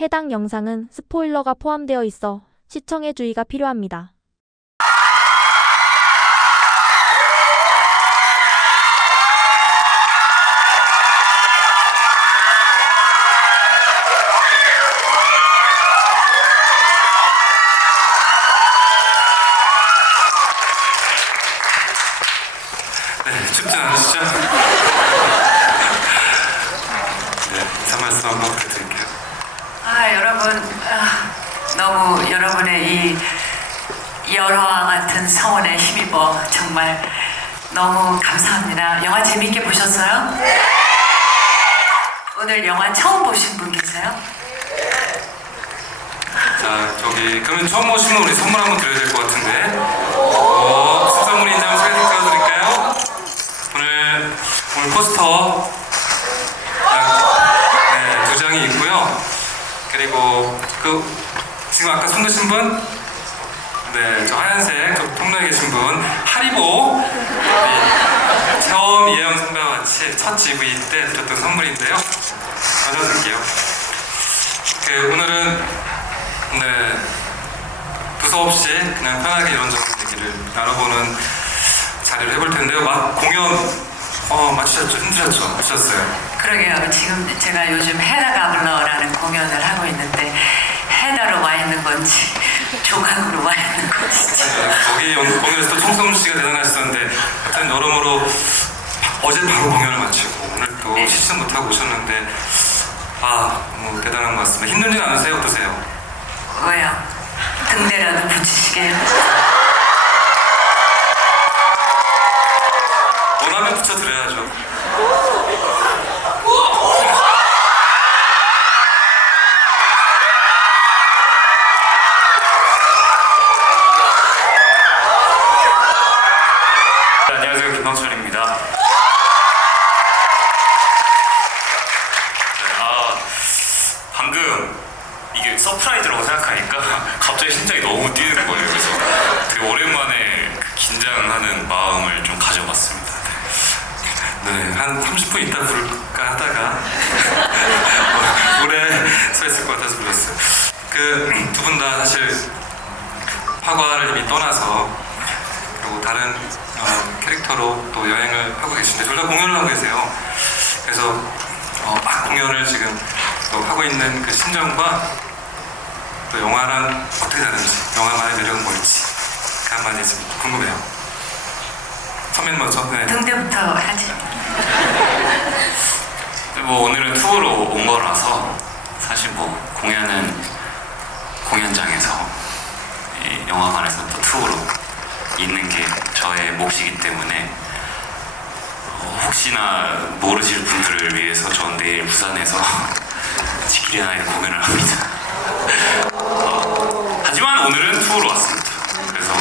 해당 영상은 스포일러가 포함되어 있어 시청에 주의가 필요합니다. 네, 춥지 않으시죠? 네, 인사 말씀 한번 부탁드릴게요. 여러분, 너무 여러분의 이 열화와 같은 성원에 힘입어 정말 너무 감사합니다. 영화 재밌게 보셨어요? 오늘 영화 처음 보신 분 계세요? 자, 그러면 처음 오시면 우리 선물 한번 드려야 될 것 같은데. 선물 인증 소개해드릴까요? 오늘 포스터 네, 2장이 있고요. 그리고 지금 아까 손 드신 분, 네, 저 하얀색 저 통로에 계신 분, 하리보. 네, 처음 이혜영 선배와 같이 첫 GV 때 드렸던 선물인데요. 가져드릴게요. 오늘은 네, 두서없이 그냥 편하게 이런저런 얘기를 나눠보는 자리를 해볼 텐데요. 막 공연 맞추셨죠? 힘드셨죠? 맞추셨어요? 그러게요. 지금 제가 요즘 헤다 가블러라는 공연을 하고 있는데 헤다로 와 있는 건지 조각으로 와 있는 건지 거기 공연에서 또 총성 씨가 대단하셨었는데 하여튼 여러모로 어제 바로 공연을 마치고 오늘 또 네. 시즌 못하고 오셨는데 너무 대단한 것 같습니다. 힘들진 않으세요? 어떠세요? 왜요? 등대라도 붙이시게요? 원하면 붙여드려야죠. 안녕하세요, 김광철입니다. 방금 이게 서프라이즈라고 생각하니까 갑자기 심장이 너무 뛰는 거예요. 그래서 되게 오랜만에 그 긴장하는 마음을 좀 가져봤습니다. 네, 한 30분 있다 부를까 하다가 오래 서 있을 것 같아서 불렀어요. 두 분 다 사실 화과를 이미 떠나서 그리고 다른 캐릭터로 또 여행을 하고 계신데 둘 다 공연을 하고 계세요. 그래서 막 공연을 지금 또 하고 있는 그 심정과 또 영화랑 어떻게 다른지, 영화만의 매력은 뭘지 그 한마디 좀 궁금해요. 선배님 먼저. 네. 등대부터 하지. 뭐 오늘은 투어로 온 거라서 사실 뭐 공연은 공연장에서 이 영화관에서 또 투어로 있는 게 저의 몫이기 때문에 혹시나 모르실 분들을 위해서 전 내일 부산에서 지킬의 나이를 공연을 합니다. 하지만 오늘은 투어로 왔습니다. 그래서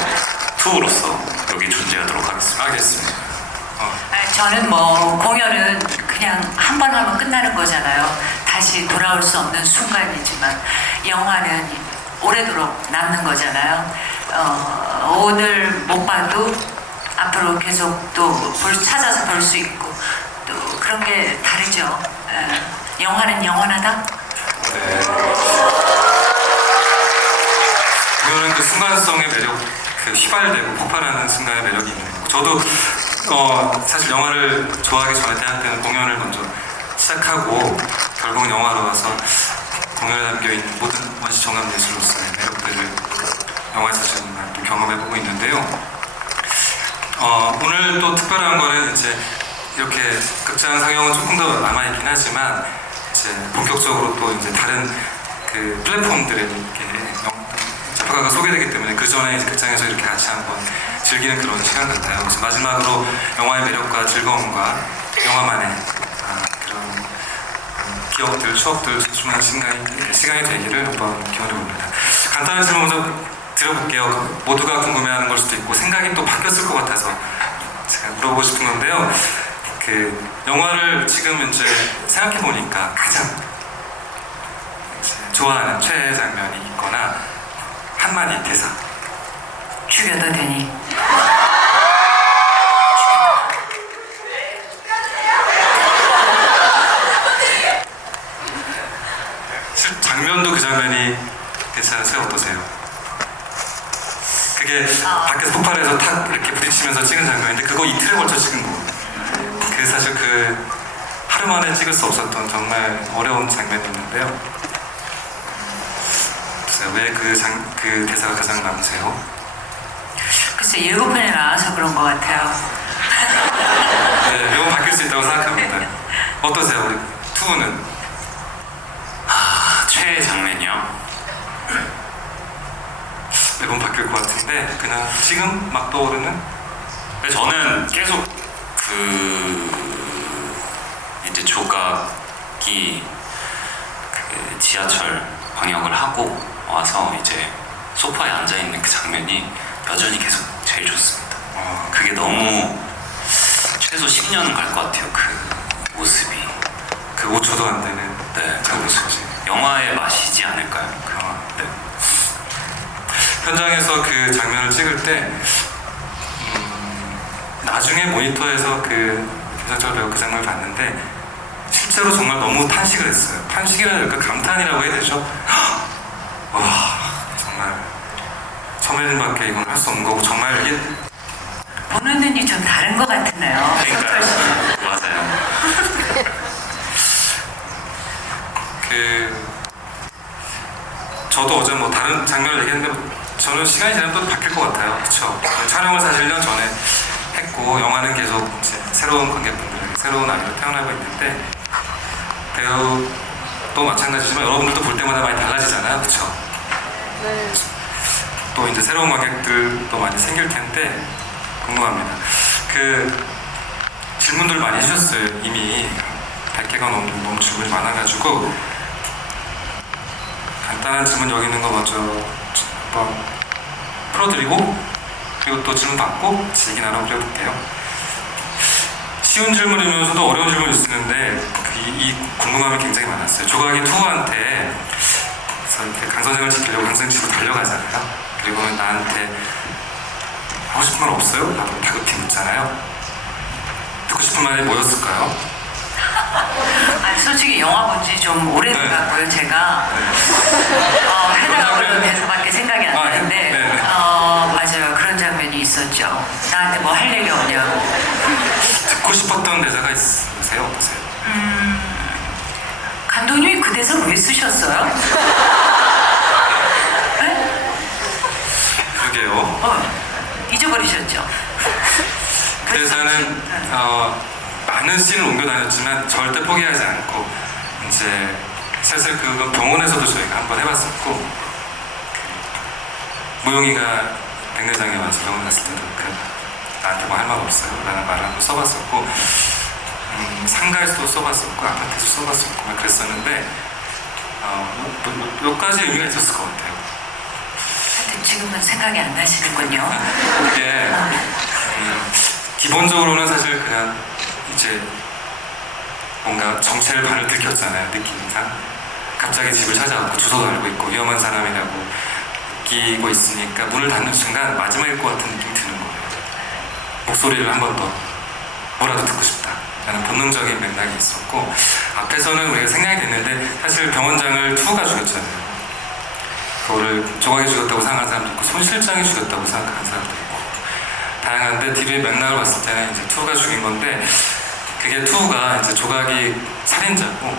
투어로서 여기 존재하도록 하겠습니다. 알겠습니다. 저는 뭐 공연은 그냥 한 번 하면 끝나는 거잖아요. 다시 돌아올 수 없는 순간이지만 영화는 오래도록 남는 거잖아요. 오늘 못 봐도 앞으로 계속 또 찾아서 볼 수 있고 또 그런 게 다르죠. 영화는 영원하다. 네. 공연은 그 순간성의 매력, 휘발되고 폭발하는 순간의 매력이 있는 거고, 저도 사실 영화를 좋아하기 전에 대학 때는 공연을 먼저 시작하고 결국은 영화로 와서 공연에 담겨있는 모든 원시 정합 예술로서의 매력들을 영화에서 지금 또 경험해보고 있는데요. 오늘 또 특별한 거는 이제 이렇게 극장 상영은 조금 더 남아있긴 하지만 이제 본격적으로 또 이제 다른 그 플랫폼들에 이렇게 작가가 소개되기 때문에 그 전에 극장에서 이렇게 같이 한번 즐기는 그런 시간 같아요. 그래서 마지막으로 영화의 매력과 즐거움과 영화만의 그런 기억들, 추억들 소중한 시간이 되기를 한번 기원해봅니다. 간단한 질문 먼저 드려볼게요. 모두가 궁금해하는 걸 수도 있고 생각이 또 바뀌었을 것 같아서 제가 물어보고 싶은 건데요. 그 영화를 지금 이제 생각해 보니까 가장 좋아하는 최애 장면이 있거나 한마디 대사. 죽여도 되니. 그 하루 만에 찍을 수 없었던 정말 어려운 장면이었는데요. 왜 그 대사가 가장 남으세요? 글쎄 예고편에 나와서 그런 것 같아요. 네, 이건 바뀔 수 있다고 생각합니다. 어떠세요, 우리 투우는? 최애 장면이요? 매번 바뀔 것 같은데 그냥 지금 막 떠오르는? 근데 저는 계속 이제 조각이 그 지하철 방역을 하고 와서 이제 소파에 앉아 있는 그 장면이 여전히 계속 제일 좋습니다. 그게 너무 최소 10년은 갈 것 같아요. 그 모습이. 그 5초도 안 되는 네, 그 모습이 영화의 맛이지 않을까요? 네. 현장에서 그 장면을 찍을 때 나중에 모니터에서 그 김상철 배우 그 장면을 봤는데 실제로 정말 너무 탄식을 했어요. 탄식이라 할까 감탄이라고 해야 되죠? 와 정말 서면인밖에 이건 할 수 없는 거고 정말 이게 보는 눈이 좀 다른 것 같으네요. 그러니까요. 맞아요. 저도 어제 뭐 다른 장면을 얘기했는데 저는 시간이 지나면 또 바뀔 것 같아요. 그렇죠? 촬영을 사실 1년 전에 했고 영화는 계속 이제 새로운 관객분들, 새로운 아이로 태어나고 있는데 배우도 마찬가지지만 여러분들도 볼 때마다 많이 달라지잖아요. 그렇죠? 네. 또 이제 새로운 관객들도 많이 생길 텐데 궁금합니다. 그 질문들 많이 해주셨어요. 이미 100개가 너무 질문이 많아가지고 간단한 질문 여기 있는 거 먼저 한번 풀어드리고 그리고 또 질문 받고 얘기 나눠보려 볼게요. 쉬운 질문이면서도 어려운 질문이 있었는데 이 궁금함이 굉장히 많았어요. 조각이 투우한테 이렇게 강선생을 지키려고 강선생 집으로 달려가잖아요. 그리고 나한테 하고 싶은 말 없어요? 라고 다급히 묻잖아요. 듣고 싶은 말이 뭐였을까요? 아니, 솔직히 영화 본 지 좀 오래돼갖고요. 제가 해달라고 그러는 대사밖에 생각이 안 나는데 네네. 맞아요. 그런 장면이 있었죠. 나한테 뭐 할 얘기 없냐고. 듣고 싶었던 대사가 있으세요? 어떠세요? 감독님이 그 대사 왜 쓰셨어요? 네? 그러게요. 잊어버리셨죠? 그 대사는 많은 씬을 옮겨 다녔지만 절대 포기하지 않고 이제 사실 그건 병원에서도 저희가 한번 해봤었고 무용이가 백내장에 와서 병원 갔을 때도 나한테 뭐 할 말 없어요 라는 말을 한번 써봤었고 상가에서도 써봤었고 아파트에서 써봤었고 막 그랬었는데 몇 가지 의미가 있었을 것 같아요. 하여튼 지금은 생각이 안 나시는군요. 이게 기본적으로는 사실 그냥 이제 뭔가 정체를 발을 들켰잖아요. 느낌상 갑자기 집을 찾아왔고 주소도 알고 있고 위험한 사람이라고 느끼고 있으니까 문을 닫는 순간 마지막일 것 같은 느낌이 드는 거예요. 목소리를 한 번 더 뭐라도 듣고 싶다 라는 본능적인 맥락이 있었고 앞에서는 우리가 생각이 됐는데 사실 병원장을 투우가 죽였잖아요. 그거를 조각이 죽였다고 생각하는 사람도 있고 손 실장이 죽였다고 생각하는 사람도 있고 다양한데 뒤에 맥락을 봤을 때는 이제 투우가 죽인 건데 그게 투우가 이제 조각이 살인자고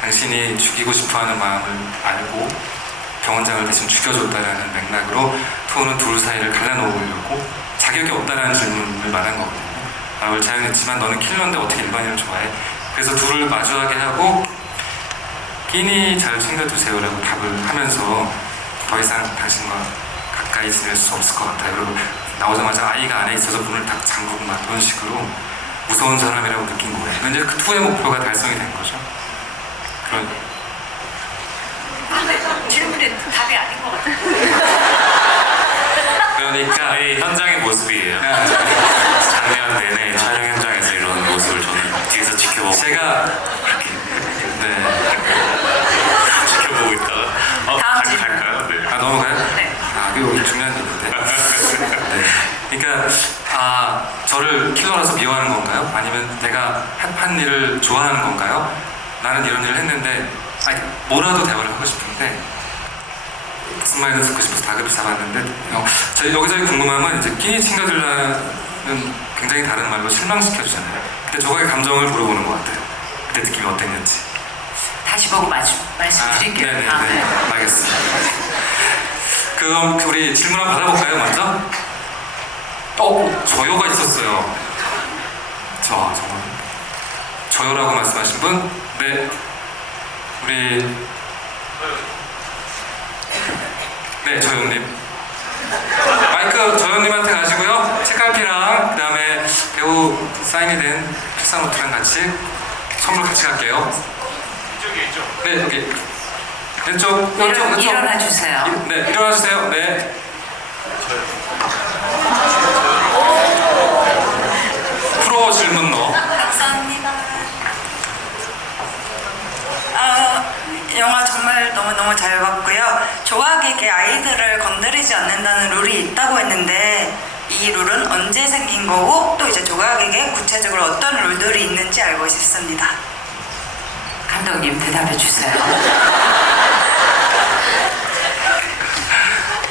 당신이 죽이고 싶어하는 마음을 알고 병원장을 대신 죽여줬다라는 맥락으로 투우는 둘 사이를 갈라놓으려고 자격이 없다라는 질문을 말한 거거든요. 마음을 자연했지만 너는 킬러인데 어떻게 일반인을 좋아해? 그래서 둘을 마주하게 하고 끼니 잘 챙겨두세요라고 답을 하면서 더 이상 당신과 가까이 지낼 수 없을 것 같아요. 그리고 나오자마자 아이가 안에 있어서 문을 딱 잠그고 막 그런 식으로 무서운 사람이라고 느낀 거예요. 근데 이제 그 투의 목표가 달성이 된 거죠. 그런 질문에 답이 아닌 것 같아요. 그러니까 저희 현장의 모습이에요. 작년 내내 촬영 현장에서 이런 모습을 저는 뒤에서 지켜보고 제가 이렇게 네. 지켜보고 있다가 다음 질문. 갈까요? 네. 넘어가요? 네. 이거 중요한 얘기인데. 네. 그러니까 저를 킬러라서 미워하는 건가요? 아니면 내가 한 일을 좋아하는 건가요? 나는 이런 일을 했는데 뭐라도 대화를 하고 싶은데 무슨 말인지 듣고 싶어서 다급히 잡았는데 여기서의 궁금함은 이제 끼니 챙겨달라는 굉장히 다른 말로 실망시켜주잖아요. 그때 조각의 감정을 물어보는 것 같아요. 그때 느낌이 어땠는지. 다시 보고 말씀드릴게요. 네네네. 아, 네. 알겠습니다. 그럼 우리 질문 한번 받아볼까요, 먼저? 저요가 있었어요. 정말. 저요라고 말씀하신 분? 네. 우리. 네, 저요님. 마이크 저요님한테 가시고요. 책갈피랑 그 다음에 배우 사인이 된 필사노트랑 같이 선물 같이 갈게요. 네, 여기. 왼쪽. 일어나 주세요. 네, 일어나 주세요. 네. 프로 질문너. 감사합니다. 영화 정말 너무너무 잘 봤고요. 조각에게 아이들을 건드리지 않는다는 룰이 있다고 했는데 이 룰은 언제 생긴 거고 또 이제 조각에게 구체적으로 어떤 룰들이 있는지 알고 싶습니다. 감독님 대답해 주세요.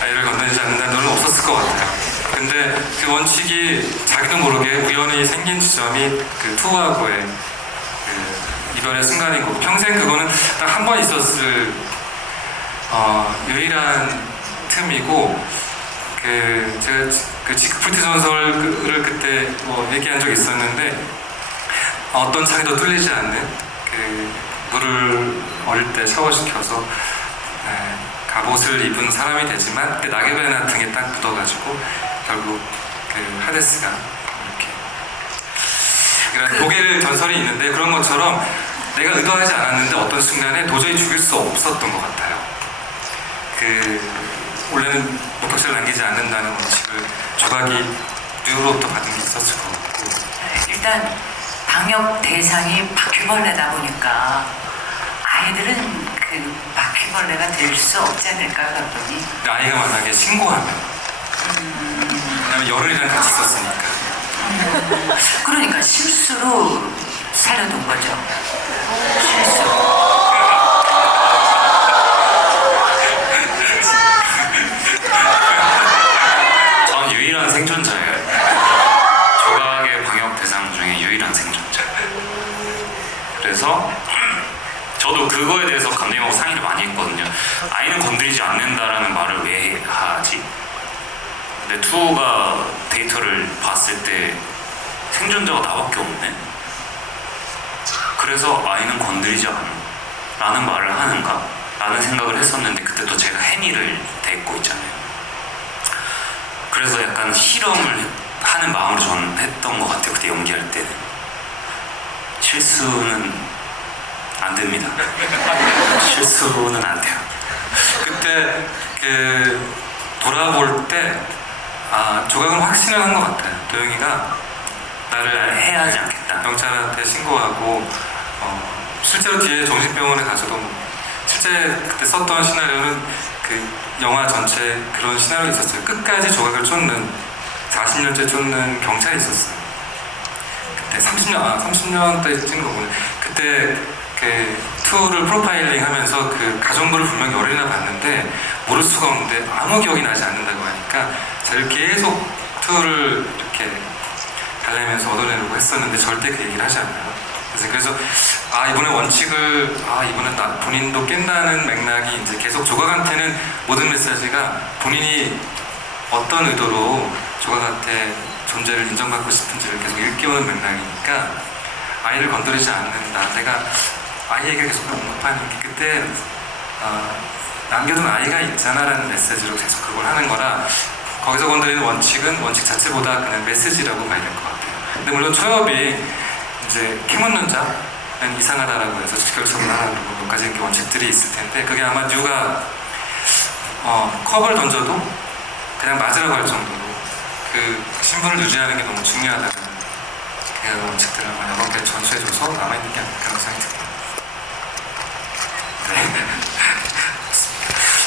아이를 건드리지 않는다는 룰은 없었을 것 같아요. 근데 그 원칙이 자기도 모르게 우연히 생긴 지점이 그 투하고의 그 이별의 순간이고 평생 그거는 딱 한 번 있었을 유일한 틈이고 제가 그 지크프트 전설을 그때 얘기한 적이 있었는데 어떤 창에도 뚫리지 않는 그 물을 어릴 때 샤워시켜서 갑옷을 입은 사람이 되지만 그 낙엽이나 등에 딱 묻어가지고 결국 그 하데스가 이렇게 이런 독일 전설이 있는데 그런 것처럼 내가 의도하지 않았는데 어떤 순간에 도저히 죽일 수 없었던 것 같아요. 원래는 목격자를 남기지 않는다는 원칙을 조각이 뉴로부터 받은 게 있었을 것 같고 일단 방역 대상이 바퀴벌레다 보니까 아이들은 그 바퀴벌레가 될 수 없지 않을까요, 감독님? 아이가 만약에 신고하면 왜냐면 열흘이랑 같이 있었으니까 그러니까 실수로 살려둔 거죠. 실수. 전 유일한 생존자예요. 조각의 방역 대상 중에 유일한 생존자. 그래서 저도 그거에 대해서 감독님하고 상의를 많이 했거든요. 아이는 건드리지 않는다라는 말을 왜 하지? 근데 투가 데이터를 봤을 때 생존자가 나밖에 없네. 그래서 아이는 건드리지 않아 라는 말을 하는가? 라는 생각을 했었는데 그때 또 제가 해니를 데리고 있잖아요. 그래서 약간 실험을 하는 마음으로 저는 했던 것 같아요. 그때 연기할 때는. 실수는 안 됩니다. 실수는 안 돼요. 그때 돌아볼 때 조각은 확신을 한 것 같아요. 도영이가 나를 해야 하지 않겠다. 경찰한테 신고하고 실제로 뒤에 정신병원에 가서도 실제 그때 썼던 시나리오는 그 영화 전체 그런 시나리오가 있었어요. 끝까지 조각을 쫓는 40년째 쫓는 경찰이 있었어요. 그때 30년대 찍은 거군요. 그때 그 투를 프로파일링 하면서 그 가정부를 분명 열흘이나 봤는데 모를 수가 없는데 아무 기억이 나지 않는다고 하니까 저를 계속 투를 이렇게 달래면서 얻어내려고 했었는데 절대 그 얘기를 하지 않아요. 그래서 이번에 원칙을 이번에 본인도 깬다는 맥락이 이제 계속 조각한테는 모든 메시지가 본인이 어떤 의도로 조각한테 존재를 인정받고 싶은지를 계속 일깨우는 맥락이니까 아이를 건드리지 않는다. 내가 아이에게 계속 언급하는 게 그때 남겨둔 아이가 있잖아라는 메시지로 계속 그걸 하는 거라 거기서 건드리는 원칙은 원칙 자체보다 그냥 메시지라고 봐야 될 것 같아요. 근데 물론 초엽이 이제 키 묻는 자는 이상하다라고 해서 직결처분 하나 그러고 몇 가지 이렇게 원칙들이 있을 텐데 그게 아마 뉴가 컵을 던져도 그냥 맞으라고 할 정도로 그 신분을 유지하는 게 너무 중요하다는 그 원칙들을 아마 여러 개 전수해줘서 남아있는 게 아닐까 생각이 듭니다. 네.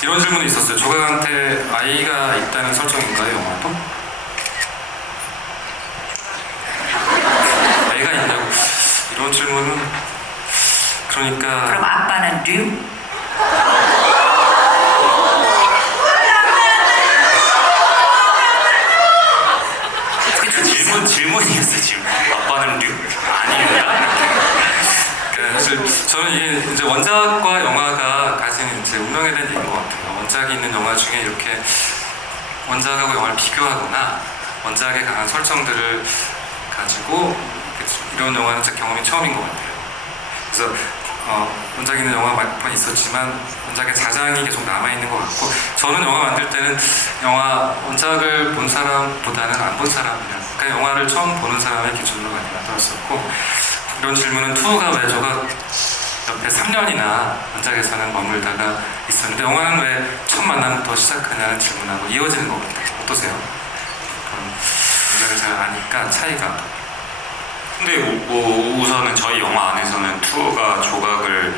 이런 질문이 있었어요. 조각한테 아이가 있다는 설정인가요, 영화도? 아이가 있냐고 이런 질문은 그러니까 그럼 아빠는 류? 그 질문 저는 이게 이제 원작과 영화가 가진 이제 운명에 대한 얘기인 것 같아요. 원작이 있는 영화 중에 이렇게 원작하고 영화를 비교하거나 원작의 강한 설정들을 가지고 이런 영화는 제 경험이 처음인 것 같아요. 그래서 원작 있는 영화 몇 번 있었지만 원작의 자장이 계속 남아있는 것 같고, 저는 영화 만들 때는 영화 원작을 본 사람보다는 안 본 사람이랑, 그러니까 영화를 처음 보는 사람의 기준으로 많이 만들었었고, 이런 질문은 투우가 왜 저가 옆에 3년이나 원작에서는 머물다가 있었는데 영화는 왜 첫 만남부터 시작하냐는 질문하고 이어지는 것 같아요. 어떠세요? 원작을 잘 아니까 차이가. 근데 우선은 저희 영화 안에서는 투어가 조각을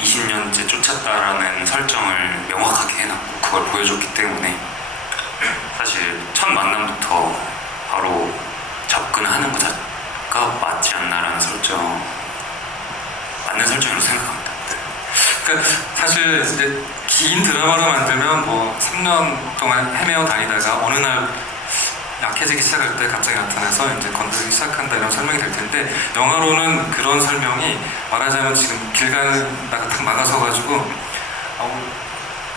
20년째 쫓았다라는 설정을 명확하게 해놨고 그걸 보여줬기 때문에 사실 첫 만남부터 바로 접근하는 것 자체가 맞지 않나라는 맞는 설정이라고 생각합니다. 그러니까 사실 이제 긴 드라마로 만들면 뭐 3년 동안 헤매어 다니다가 어느 날 약해지기 시작할 때 갑자기 나타나서 이제 건드리기 시작한다 이런 설명이 될 텐데, 영화로는 그런 설명이 말하자면 지금 길 가다가 딱 막아서가지고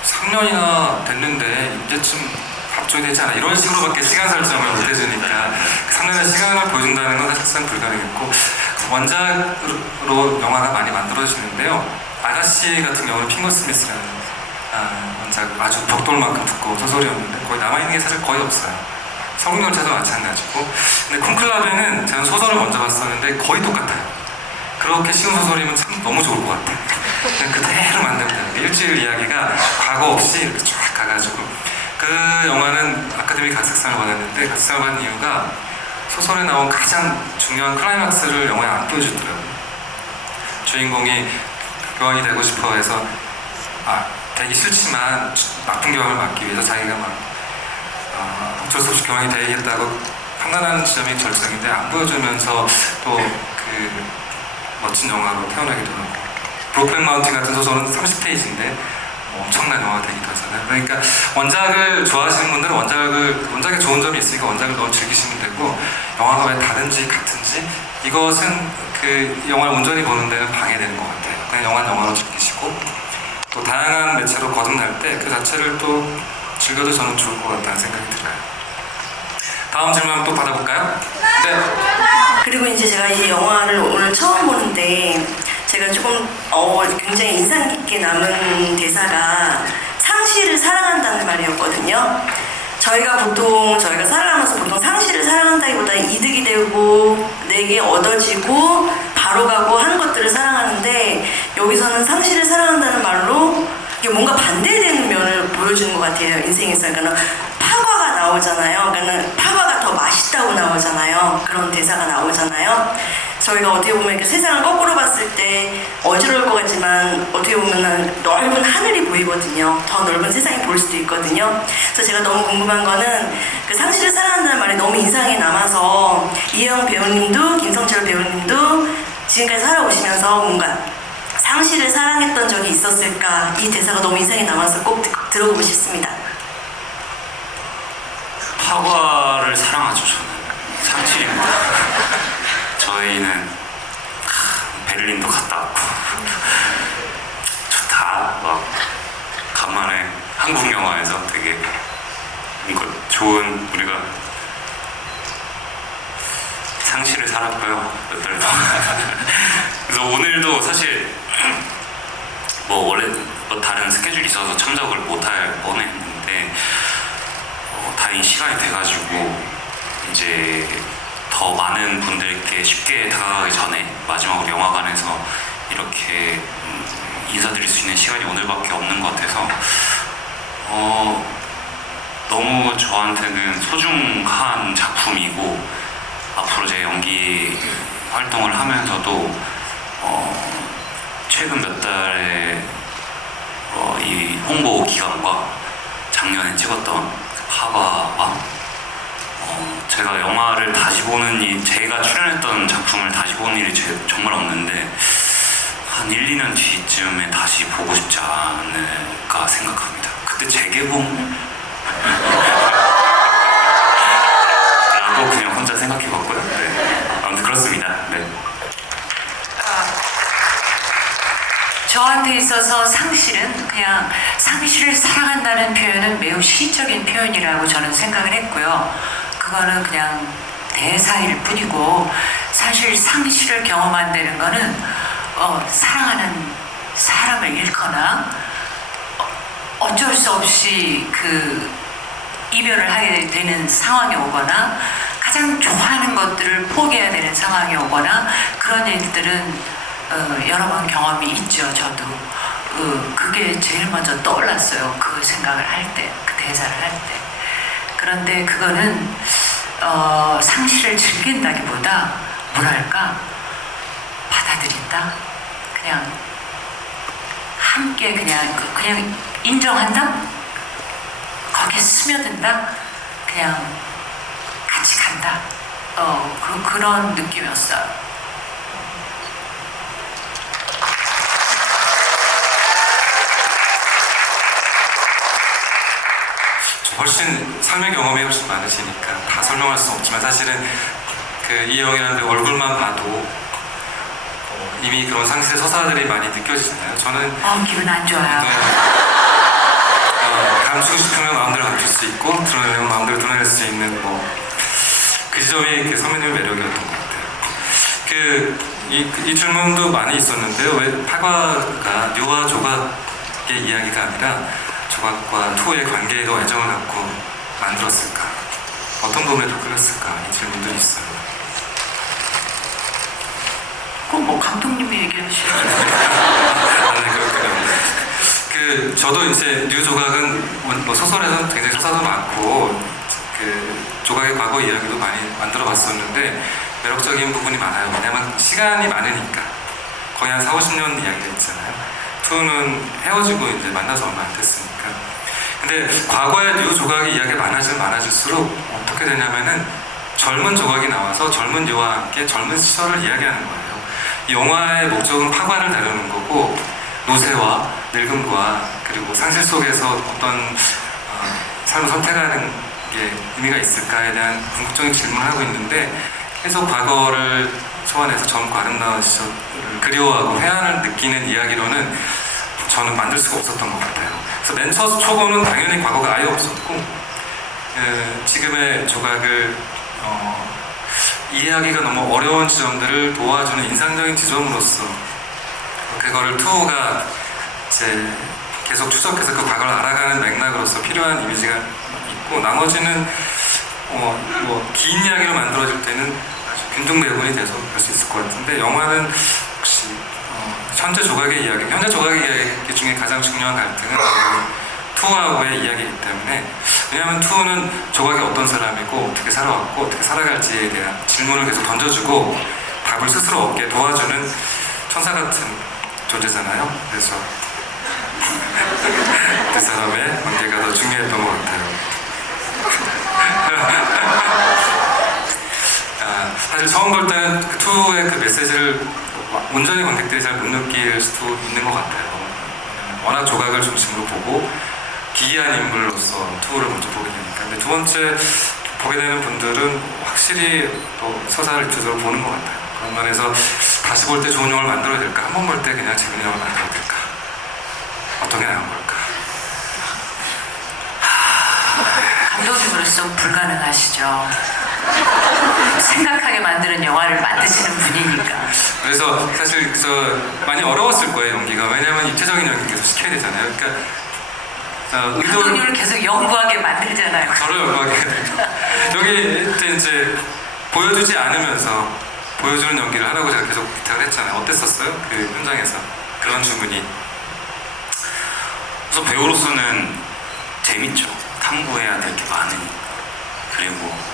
3년이나 됐는데 이제쯤 밥 줘야 되지 않아, 이런 식으로밖에 시간 설정을 못 해주니까 3년의 시간을 보여준다는 건 사실상 불가능했고, 원작으로 영화가 많이 만들어지는데요. 아가씨 같은 경우는 핑거 스미스라는 원작 아주 벽돌만큼 두꺼운 소설이었는데 거의 남아있는 게 사실 거의 없어요. 성공열차도 마찬가지고. 근데 콘클라베는 제가 소설을 먼저 봤었는데 거의 똑같아요. 그렇게 쉬운 소설이면 참 너무 좋을 것 같아요. 그냥 그대로 만들면 돼요. 일주일 이야기가 과거 없이 이렇게 쫙 가가지고. 그 영화는 아카데미 각색상을 받았는데 각색상을 받은 이유가 소설에 나온 가장 중요한 클라이막스를 영화에 안 보여주더라고요. 주인공이 교황이 되고 싶어 해서 되기 싫지만 나쁜 교황을 막기 위해서 자기가 어쩔 수 없이 교황이 되겠다고 판단하는 지점이 절정인데 안 보여주면서 또 그 멋진 영화로 태어나기도 하고, 브로크백 마운틴 같은 소설은 30페이지인데 엄청난 영화가 되기도 하잖아요. 그러니까 원작을 좋아하시는 분들은 원작에 좋은 점이 있으니까 원작을 너무 즐기시면 되고, 영화가 왜 다른지 같은지 이것은 그 영화를 온전히 보는 데는 방해되는 것 같아요. 그냥 영화는 영화로 즐기시고 또 다양한 매체로 거듭날 때 그 자체를 또 즐겨도 저는 좋을 것 같다는 생각이 들어요. 다음 질문 또 받아볼까요? 네. 그리고 이제 제가 이 영화를 오늘 처음 보는데 제가 조금 굉장히 인상 깊게 남은 대사가 상실을 사랑한다는 말이었거든요. 저희가 살아가면서 보통 상실을 사랑한다기보다 이득이 되고 내게 얻어지고 바로 가고 하는 것들을 사랑하는데, 여기서는 상실을 사랑한다는 말로 이게 뭔가 반대되는 면을 보여주는 것 같아요, 인생에서. 그러니까 파과가 나오잖아요. 그러니까 파과가 더 맛있다고 나오잖아요. 그런 대사가 나오잖아요. 저희가 어떻게 보면 이렇게 세상을 거꾸로 봤을 때 어지러울 것 같지만 어떻게 보면 넓은 하늘이 보이거든요. 더 넓은 세상이 보일 수도 있거든요. 그래서 제가 너무 궁금한 거는 그 상실을 사랑한다는 말이 너무 인상에 남아서 이혜영 배우님도 김성철 배우님도 지금까지 살아오시면서 뭔가 상실을 사랑했던 적이 있었을까, 이 대사가 너무 인상에 남아서 꼭 들어보고 싶습니다. 파과를 사랑하죠. 저는 상실입니다. 저희는 베를린도 갔다 왔고 좋다. 막 간만에 한국 영화에서 되게 뭔가 좋은, 우리가 상실을 살았고요, 몇 달 동안. 그래서 오늘도 사실 원래 다른 스케줄이 있어서 참석을 못할 뻔했는데 다행히 시간이 돼가지고 이제 더 많은 분들께 쉽게 다가가기 전에 마지막으로 영화관에서 이렇게 인사드릴 수 있는 시간이 오늘밖에 없는 것 같아서 너무 저한테는 소중한 작품이고, 앞으로 제 연기 활동을 하면서도 최근 몇 달의 이 홍보 기간과 작년에 찍었던 파과와 제가 영화를 다시 보는 제가 출연했던 작품을 다시 보는 일이 정말 없는데 한 1, 2년 뒤쯤에 다시 보고 싶지 않을까 생각합니다. 그때 재개봉? 라고 그냥 혼자 생각해봤고요. 네. 아무튼 그렇습니다. 네. 저한테 있어서 상실은 그냥 상실을 사랑한다는 표현은 매우 시적인 표현이라고 저는 생각을 했고요. 그거는 그냥 대사일 뿐이고 사실 상실을 경험한다는 거는 사랑하는 사람을 잃거나 어쩔 수 없이 그 이별을 하게 되는 상황이 오거나 가장 좋아하는 것들을 포기해야 되는 상황이 오거나 그런 일들은 여러 번 경험이 있죠. 저도 그게 제일 먼저 떠올랐어요. 그 생각을 할 때, 그 대사를 할 때. 그런데 그거는 상실을 즐긴다기보다 뭐랄까 받아들인다. 그냥 함께 그냥 인정한다. 거기에 스며든다. 그냥 같이 간다. 그런 느낌이었어요. 훨씬 삶의 경험이 훨씬 많으시니까 다 설명할 수 없지만 사실은 그 이영이라는 얼굴만 봐도 이미 그런 상실의 서사들이 많이 느껴지잖아요. 저는 기분 안 좋아요. 감추고 싶으면 마음대로 감출 수 있고 드러내면 마음대로 드러낼 수 있는 그 지점이 선배님의 매력이었던 것 같아요. 이 질문도 많이 있었는데요. 왜 파과가 류와 조각의 이야기가 아니라 조각과 투의 관계에도 애정을 갖고 만들었을까? 어떤 부분에 더 끌렸을까? 이 질문들이 있어요. 그건 뭐 감독님이 얘기하시죠. 네, 그렇군요. 저도 이제 류 조각은 소설에서는 굉장히 서사도 많고 조각의 과거 이야기도 많이 만들어봤었는데 매력적인 부분이 많아요. 왜냐면 시간이 많으니까 거의 한 40-50년 이야기가 있잖아요. 투는 헤어지고 이제 만나서 얼마 안 됐으니까. 근데 과거의 류 조각의 이야기가 많아질수록 어떻게 되냐면은 젊은 조각이 나와서 젊은 류와 함께 젊은 시절을 이야기하는 거예요. 이 영화의 목적은 파과를 다루는 거고 노쇠와 늙음과 그리고 상실 속에서 어떤 삶을 선택하는 게 의미가 있을까에 대한 궁극적인 질문을 하고 있는데 계속 과거를 소환해서 젊고 아름다운 시절을 그리워하고 회한을 느끼는 이야기로는 저는 만들 수가 없었던 것 같아요. 그래서 맨 초고는 당연히 과거가 아예 없었고 지금의 조각을 이해하기가 너무 어려운 지점들을 도와주는 인상적인 지점으로서 그거를 투가 이제 계속 추적해서 그 과거를 알아가는 맥락으로서 필요한 이미지가 있고 나머지는 긴 이야기로 만들어질 때는 아주 빈둥대본이 돼서 볼 수 있을 것 같은데 영화는 혹시 현재 조각의 이야기 중에 가장 중요한 갈등은 투하고의 이야기이기 때문에 왜냐하면 투는 조각이 어떤 사람이고 어떻게 살아왔고 어떻게 살아갈지에 대한 질문을 계속 던져주고 답을 스스로 얻게 도와주는 천사 같은 존재잖아요. 그래서 그 사람의 관계가 더 중요했던 것 같아요. 사실 처음 볼 때는 그 투의 그 메시지를 온전히 관객들이 잘 못 느낄 수도 있는 것 같아요. 워낙 조각을 중심으로 보고 기이한 인물로서 투를 먼저 보게 되니까. 근데 두 번째 보게 되는 분들은 확실히 또 서사를 입체적으로 보는 것 같아요. 그런 면에서 다시 볼 때 좋은 영화를 만들어야 될까? 한 번 볼 때 그냥 재밌는 영화를 만들어야 될까? 어떻게 나온 걸까? 감독님으로서 불가능하시죠. 생각하게 만드는 영화를 만드시는 분이니까. 그래서 사실 많이 어려웠을 거예요, 연기가. 왜냐하면 입체적인 연기 계속 시켜야 되잖아요. 그러니까 감독님을 계속 연구하게 만들잖아요. 저를 연구하게 되죠. 여기 이제 보여주지 않으면서 보여주는 연기를 하라고 제가 계속 부탁을 했잖아요. 어땠었어요? 그 현장에서 그런 주문이. 그래서 배우로서는 재밌죠. 탐구해야 될 게 많으니까. 그리고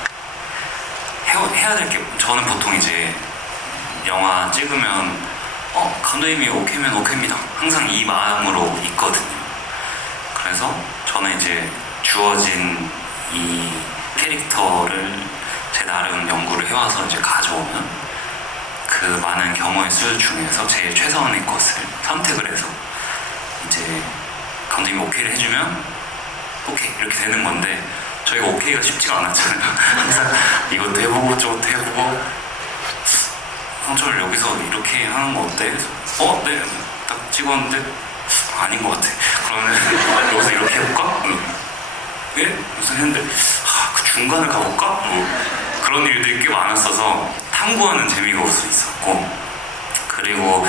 해야 될 게 저는 보통 이제 영화 찍으면 감독님이 오케이면 오케이입니다. 항상 이 마음으로 있거든요. 그래서 저는 이제 주어진 이 캐릭터를 제 나름 연구를 해와서 이제 가져오면 그 많은 경우의 수 중에서 제일 최선의 것을 선택을 해서 이제 감독님이 오케이를 해주면 오케이 이렇게 되는 건데 저희가 오케이가 쉽지가 않았잖아요. 항상 이것도 해보고 저것도 해보고 형철 여기서 이렇게 하는 거 어때? 네. 딱 찍었는데 아닌 것 같아. 그러면 여기서 이렇게 해볼까? 예? 무슨 했는데 그 중간을 가볼까? 그런 일들이 꽤 많았어서 탐구하는 재미가 없을 수 있었고, 그리고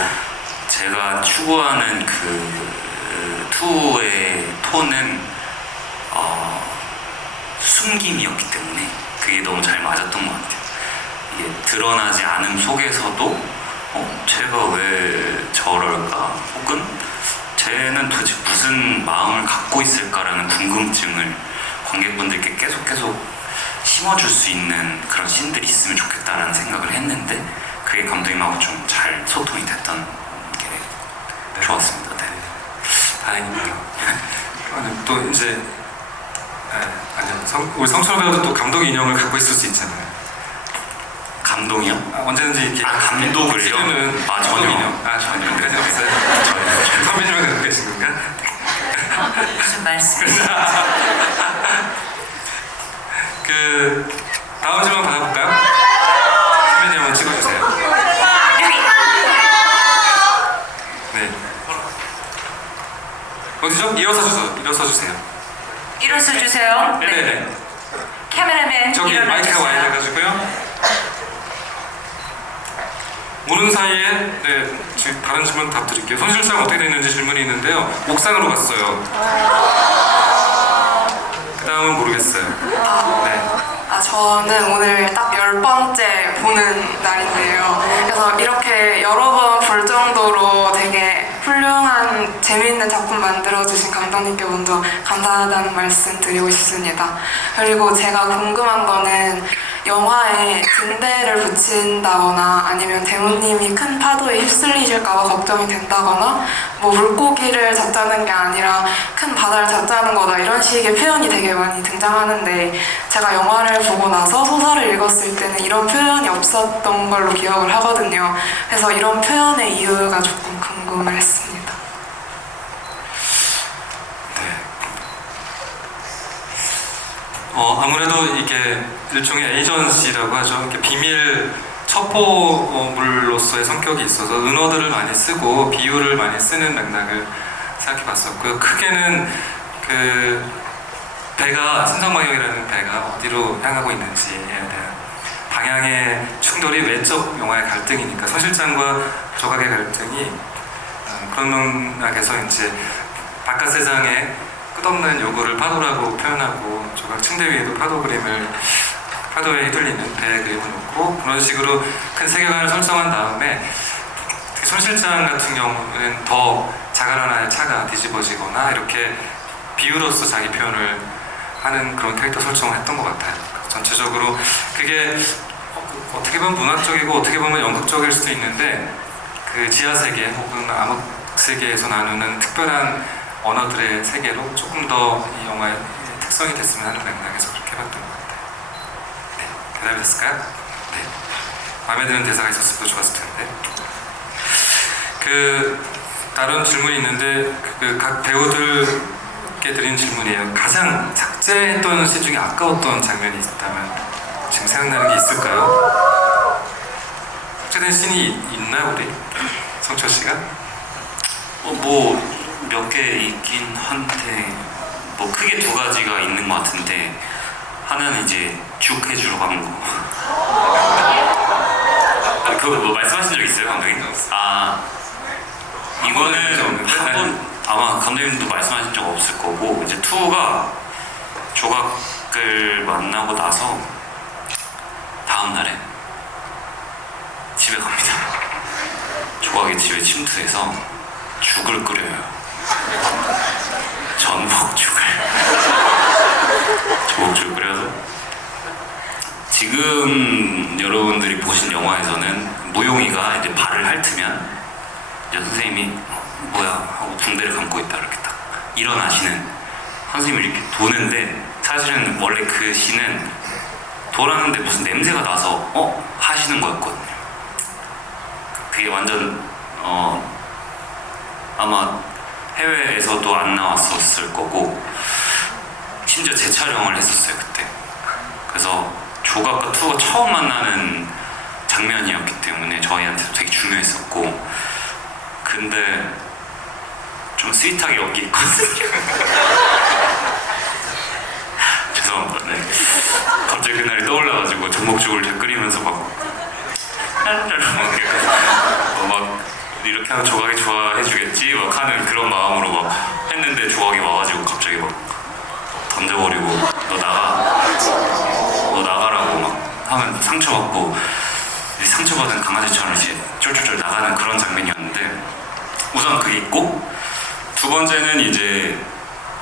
제가 추구하는 그 투의 톤은 숨김이었기 때문에 그게 너무 잘 맞았던 것 같아요. 이게 드러나지 않음 속에서도 쟤가 왜 저럴까? 혹은 쟤는 도대체 무슨 마음을 갖고 있을까라는 궁금증을 관객분들께 계속 심어줄 수 있는 그런 씬들이 있으면 좋겠다라는 생각을 했는데, 그게 감독님하고 좀 잘 소통이 됐던 게 좋았습니다. 네. 다행입니다. 아니, 또 이제 아니요, 우리 성철 배우도 또 감독 인형을 갖고 있을 수 있잖아요. 감동이요? 언제든지 이렇게 감독을요? 지금은 전혀. 감독 인형. 전혀. 그까지 없어요. 선배님은 갖고 계신 건가? 무슨 말씀이세요? 그 다음 질문 받아볼까요? 선배님 한번 찍어주세요. 네. 어디죠? 일어서 주세요. 일어서 주세요. 네네네. 카메라맨 저기 일어나 마이크가 와야 주세요. 돼가지고요. 오는 사이에 지금 다른 질문 답 드릴게요. 손 실장 어떻게 됐는지 질문이 있는데요. 옥상으로 갔어요. 그 다음은 모르겠어요. 네. 저는 오늘 딱 10번째 보는 날인데요. 그래서 이렇게 여러 번 볼 정도로 되게 훌륭한 재미있는 작품 만들어주신 감독님께 먼저 감사하다는 말씀 드리고 싶습니다. 그리고 제가 궁금한 거는 영화에 등대를 붙인다거나 아니면 대모님이 큰 파도에 휩쓸리실까봐 걱정이 된다거나 뭐 물고기를 잡자는 게 아니라 큰 바다를 잡자는 거다 이런 식의 표현이 되게 많이 등장하는데, 제가 영화를 보고 나서 소설을 읽었을 때는 이런 표현이 없었던 걸로 기억을 하거든요. 그래서 이런 표현의 이유가 조금 궁금했습니다. 아무래도 이게 일종의 에이전시라고 하죠. 이렇게 비밀 첩보물로서의 성격이 있어서 은어들을 많이 쓰고 비유를 많이 쓰는 맥락을 생각해봤었고요. 크게는 그 배가 신성방역이라는 배가 어디로 향하고 있는지에 대한 방향의 충돌이 외적 영화의 갈등이니까 서 실장과 조각의 갈등이 그런 맥락에서 이제 바깥 세상에 끝없는 요구를 파도라고 표현하고 조각 침대 위에도 파도 그림을 파도에 휘둘리는 배 그림을 놓고 그런 식으로 큰 세계관을 설정한 다음에 손 실장 같은 경우는 더 자갈 하나의 차가 뒤집어지거나 이렇게 비유로서 자기 표현을 하는 그런 캐릭터 설정을 했던 것 같아요. 전체적으로 그게 어떻게 보면 문학적이고 어떻게 보면 연극적일 수도 있는데 그 지하세계 혹은 암흑 세계에서 나누는 특별한 언어들의 세계로 조금 더 이 영화의 특성이 됐으면 하는 맥락에서 그렇게 해봤던 것 같아요. 네, 대답이 됐을까요? 네. 마음에 드는 대사가 있었으면 더 좋았을 텐데. 그 다른 질문이 있는데 그 각 배우들께 드린 질문이에요. 가장 삭제했던 씬 중에 아까웠던 장면이 있다면 지금 생각나는 게 있을까요? 삭제된 씬이 있나요, 우리 성철 씨가? 뭐 몇 개 있긴 한데 뭐 크게 두 가지가 있는 것 같은데, 하나는 이제 죽 해주러 가는 거. 그거 뭐 말씀하신 적 있어요, 감독님? 이거는 한 번 아마 감독님도 말씀하신 적 없을 거고, 이제 투가 조각을 만나고 나서 다음 날에 집에 갑니다. 조각이 집에 침투해서 죽을 끓여요. 전복죽을 끓여서, 지금 여러분들이 보신 영화에서는 무용이가 이제 발을 핥으면 이제 선생님이 뭐야 하고 붕대를 감고 있다 이렇게 딱 일어나시는, 선생님이 이렇게 도는데 사실은 원래 그 씬은 돌았는데 무슨 냄새가 나서 하시는 거였거든요. 그게 완전 아마 해외에서도 안 나왔었을 거고, 심지어 재촬영을 했었어요 그때. 그래서 조각과 투가 처음 만나는 장면이었기 때문에 저희한테도 되게 중요했었고, 근데 좀 스윗하게 연기했거든요. 죄송합니다. 네. 갑자기 그날이 떠올라가지고 전복죽을 제가 끓이면서 막 막 이렇게 하면 조각이 좋아해주겠지 막 하는 그런 마음으로 막 했는데 조각이 와가지고 갑자기 막 던져버리고 너 나가라고 막 하면 상처받고 상처받은 강아지처럼 이제 쫄쫄쫄 나가는 그런 장면이었는데 우선 그게 있고 두 번째는 이제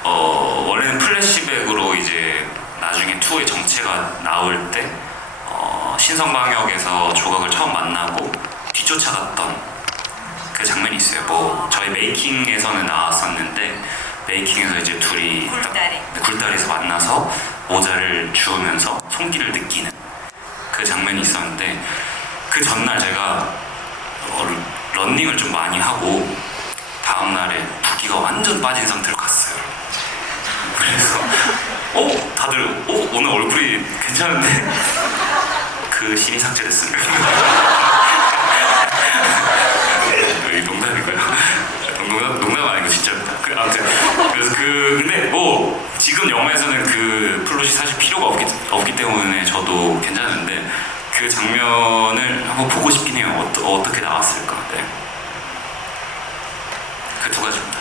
원래는 플래시백으로 이제 나중에 2의 정체가 나올 때 신성방역에서 조각을 처음 만나고 뒤쫓아갔던 그 장면이 있어요. 뭐 저희 메이킹에서는 나왔었는데 메이킹에서 이제 둘이 굴다리에서 만나서 모자를 주우면서 손길을 느끼는 그 장면이 있었는데 그 전날 제가 런닝을 좀 많이 하고 다음날에 붓기가 완전 빠진 상태로 갔어요. 그래서 다들 오늘 얼굴이 괜찮은데 그 씬이 삭제됐습니다. 농담이고요. 농담 아니고 진짜입니다. 아무튼 그래서 근데 뭐 지금 영화에서는 그 플롯이 사실 필요가 없기 때문에 저도 괜찮은데 그 장면을 한번 보고 싶긴 해요. 어떻게 나왔을까. 네. 그 두 가지입니다.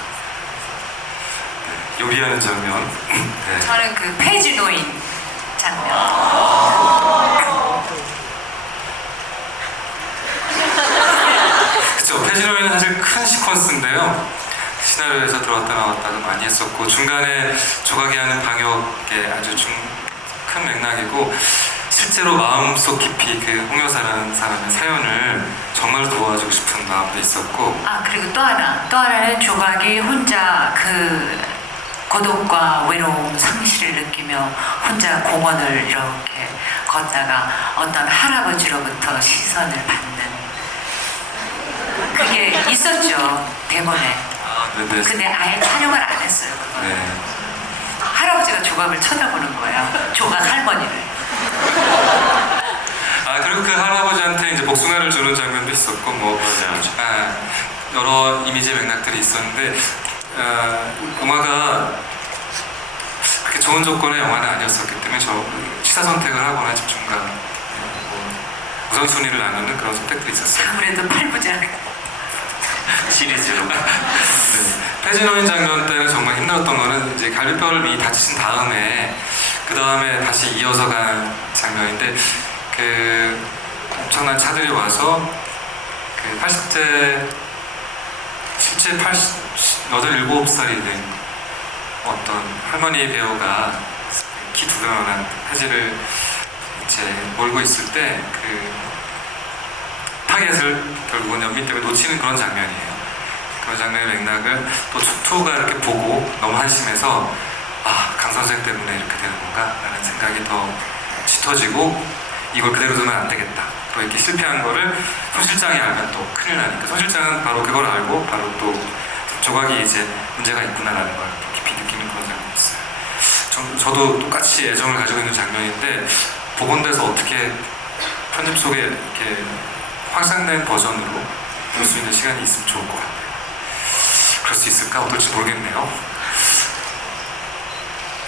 네, 요리하는 장면. 네. 저는 그 폐지 노인 장면. 그쵸. 페지노이는 사실 큰 시퀀스인데요. 시나리오에서 들어왔다 나왔다도 많이 했었고 중간에 조각이 하는 방역에 아주 큰 맥락이고 실제로 마음속 깊이 그 홍여사라는 사람의 사연을 정말 도와주고 싶은 마음도 있었고 그리고 또 하나는 조각이 혼자 그 고독과 외로움, 상실을 느끼며 혼자 공원을 이렇게 걷다가 어떤 할아버지로부터 시선을 받는 그게 있었죠, 대본에. 네네. 근데 아예 촬영을 안 했어요. 네. 할아버지가 조각을 쳐다보는 거예요. 조각 할머니를. 그리고 그 할아버지한테 이제 복숭아를 주는 장면도 있었고 뭐 여러 이미지 맥락들이 있었는데 영화가 그렇게 좋은 조건의 영화는 아니었었기 때문에 저 시사 선택을 하거나 집중과 우선순위를 나누는 그런 선택들이 있었어요. 아무래도 8부작 시리즈로. 네. 페지노인 장면 때는 정말 힘들었던 거는 이제 갈비뼈를 미리 다치신 다음에 그 다음에 다시 이어서 가는 장면인데 그 엄청난 차들이 와서 그 80대 실제 87살이 된 어떤 할머니 배우가 키 두근한 폐지를 이제 몰고 있을 때 그 타겟을 결국은 연기 때문에 놓치는 그런 장면이에요. 그 장면의 맥락을 또 투가 이렇게 보고 너무 한심해서 강 선생 때문에 이렇게 되는 건가 라는 생각이 더 짙어지고 이걸 그대로 두면 안 되겠다. 또 이렇게 실패한 거를 손 실장이 알면 또 큰일 나니까 손 실장은 바로 그걸 알고 바로 또 조각이 이제 문제가 있구나라는 걸 깊이 느끼는 그런 장면이 있어요. 저도 똑같이 애정을 가지고 있는 장면인데 복원돼서 어떻게 편집 속에 이렇게 확장된 버전으로 볼 수 있는 시간이 있으면 좋을 것 같아요. 그럴 수 있을까? 어떨지 모르겠네요.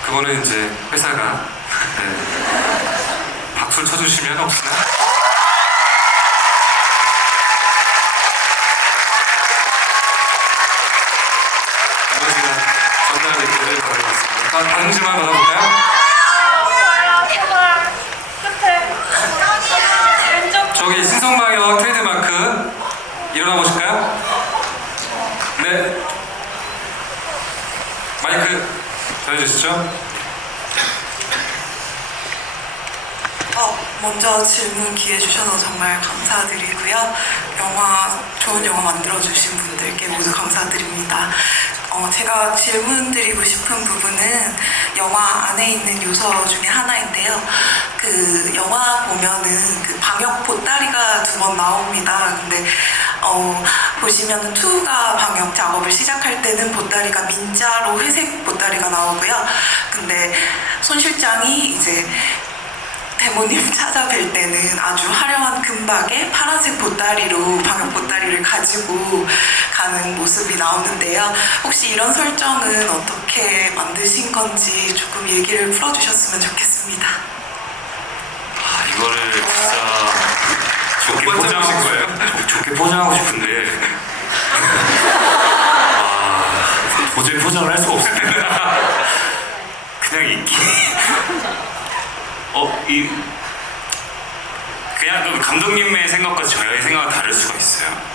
그거는 이제 회사가 박수를 쳐주시면 혹시나 제가 전달드리기를 바라겠습니다. 다른 질문 받아볼까요? 저기 신성방역 트레이드마크 일어나 보실까요? 네. 마이크 전해주시죠. 먼저 질문 기회 주셔서 정말 감사드리고요. 좋은 영화 만들어주신 분들께 모두 감사드립니다. 제가 질문드리고 싶은 부분은 영화 안에 있는 요소 중에 하나인데요. 그 영화 보면은 그 방역 보따리가 2번 나옵니다. 근데 보시면은 2가 방역 작업을 시작할 때는 보따리가 민자로 회색 보따리가 나오고요. 근데 손 실장이 이제 대모님 찾아뵐 때는 아주 화려한 금박에 파란색 보따리로 방역 보따리를 가지고 가는 모습이 나오는데요. 혹시 이런 설정은 어떻게 만드신 건지 조금 얘기를 풀어주셨으면 좋겠습니다. 아, 이거를 진짜 좋게 몇 번째 포장하고 보신 거예요? 좋게 포장하고 싶은데 도저히 포장을 할 수가 없습니다. 그냥 있기. 그냥 그 감독님의 생각과 저의 생각은 다를 수가 있어요.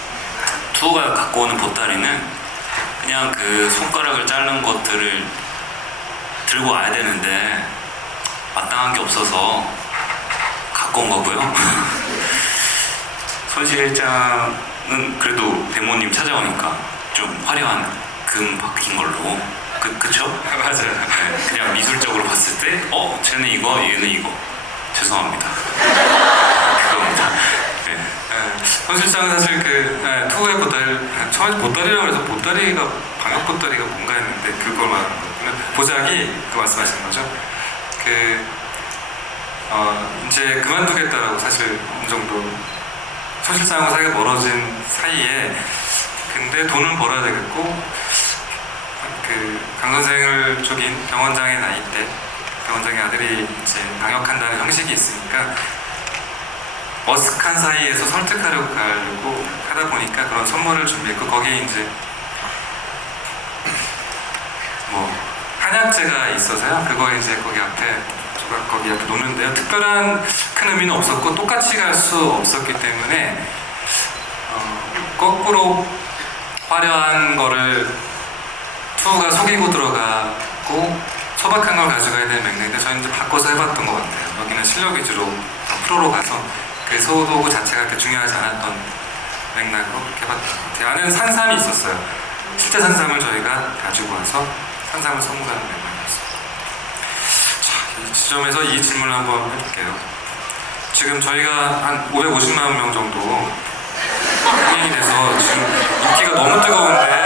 투가 갖고 오는 보따리는 그냥 그 손가락을 자른 것들을 들고 와야 되는데 마땅한 게 없어서 갖고 온 거고요. 손실장은 그래도 대모님 찾아오니까 좀 화려한 금 박힌 걸로 그쵸? 맞아요. 네, 그냥 미술적으로 봤을 때 쟤는 이거 얘는 이거 죄송합니다. 그겁니다. 네. 손실장은 사실 투의 보따리, 처음에 보따리라고 해서 보따리가 방역 보따리가 뭔가 했는데 그걸 말하는 거거든요. 보자기 그 말씀하시는 거죠. 이제 그만두겠다라고 사실 어느 정도 손실장하고 사이가 멀어진 사이에 근데 돈을 벌어야 되겠고 강 선생을 속인 병원장의 나이 때 병원장의 아들이 이제 방역한다는 형식이 있으니까 어색한 사이에서 설득하려고 하다 보니까 그런 선물을 준비했고 거기에 이제 뭐 한약재가 있어서요. 그거 이제 거기 앞에 놓는데요. 특별한 큰 의미는 없었고 똑같이 갈 수 없었기 때문에 거꾸로 화려한 거를 투가 속이고 들어가고 소박한 걸 가져가야 되는 맥락인데 저희는 이제 바꿔서 해봤던 것 같아요. 여기는 실력 위주로 프로로 가서 그 소도구 자체가 그렇게 중요하지 않았던 맥락으로 그렇게 해봤던 것 같아요. 안에는 산삼이 있었어요. 실제 산삼을 저희가 가지고 와서 산삼을 선물하는 맥락이었어요. 자, 이 지점에서 이 질문을 한번 해볼게요. 지금 저희가 한 550만 명 정도 흥행이 돼서 지금 인기가 너무 뜨거운데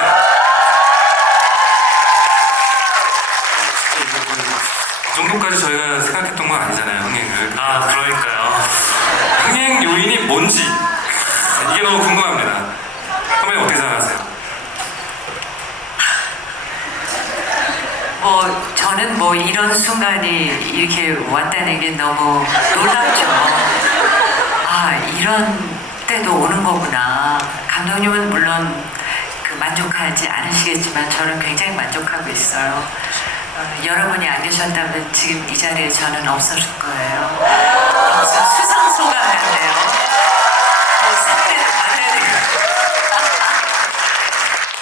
그 정도까지 저희가 생각했던 건 아니잖아요, 흥행을. 그러니까요. 흥행 요인이 뭔지 이게 너무 궁금합니다. 선배님 어떻게 생각하세요? 저는 이런 순간이 이렇게 왔다는 게 너무 놀랍죠. 이런 때도 오는 거구나. 감독님은 물론 만족하지 않으시겠지만 저는 굉장히 만족하고 있어요. 여러분이 안 계셨다면 지금 이 자리에 저는 없었을 거예요. 수상 소감인데요. 상대를 받아야 돼요.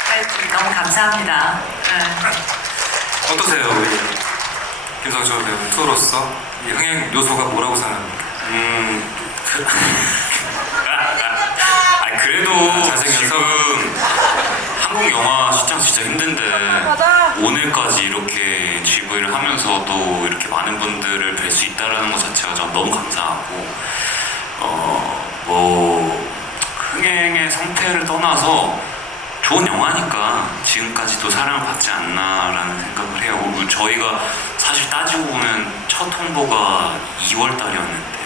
하여튼 너무 감사합니다. 어떠세요, 우리 김성철 배우 투로서 이 흥행 요소가 뭐라고 생각합니까? 그래도 잘생겨서? 지금 한국 영화 시장 진짜 힘든데 오늘까지 이렇게 GV를 하면서도 이렇게 많은 분들을 뵐 수 있다는 것 자체가 전 너무 감사하고 흥행의 상태를 떠나서 좋은 영화니까 지금까지도 사랑을 받지 않나라는 생각을 해요. 저희가 사실 따지고 보면 첫 홍보가 2월 달이었는데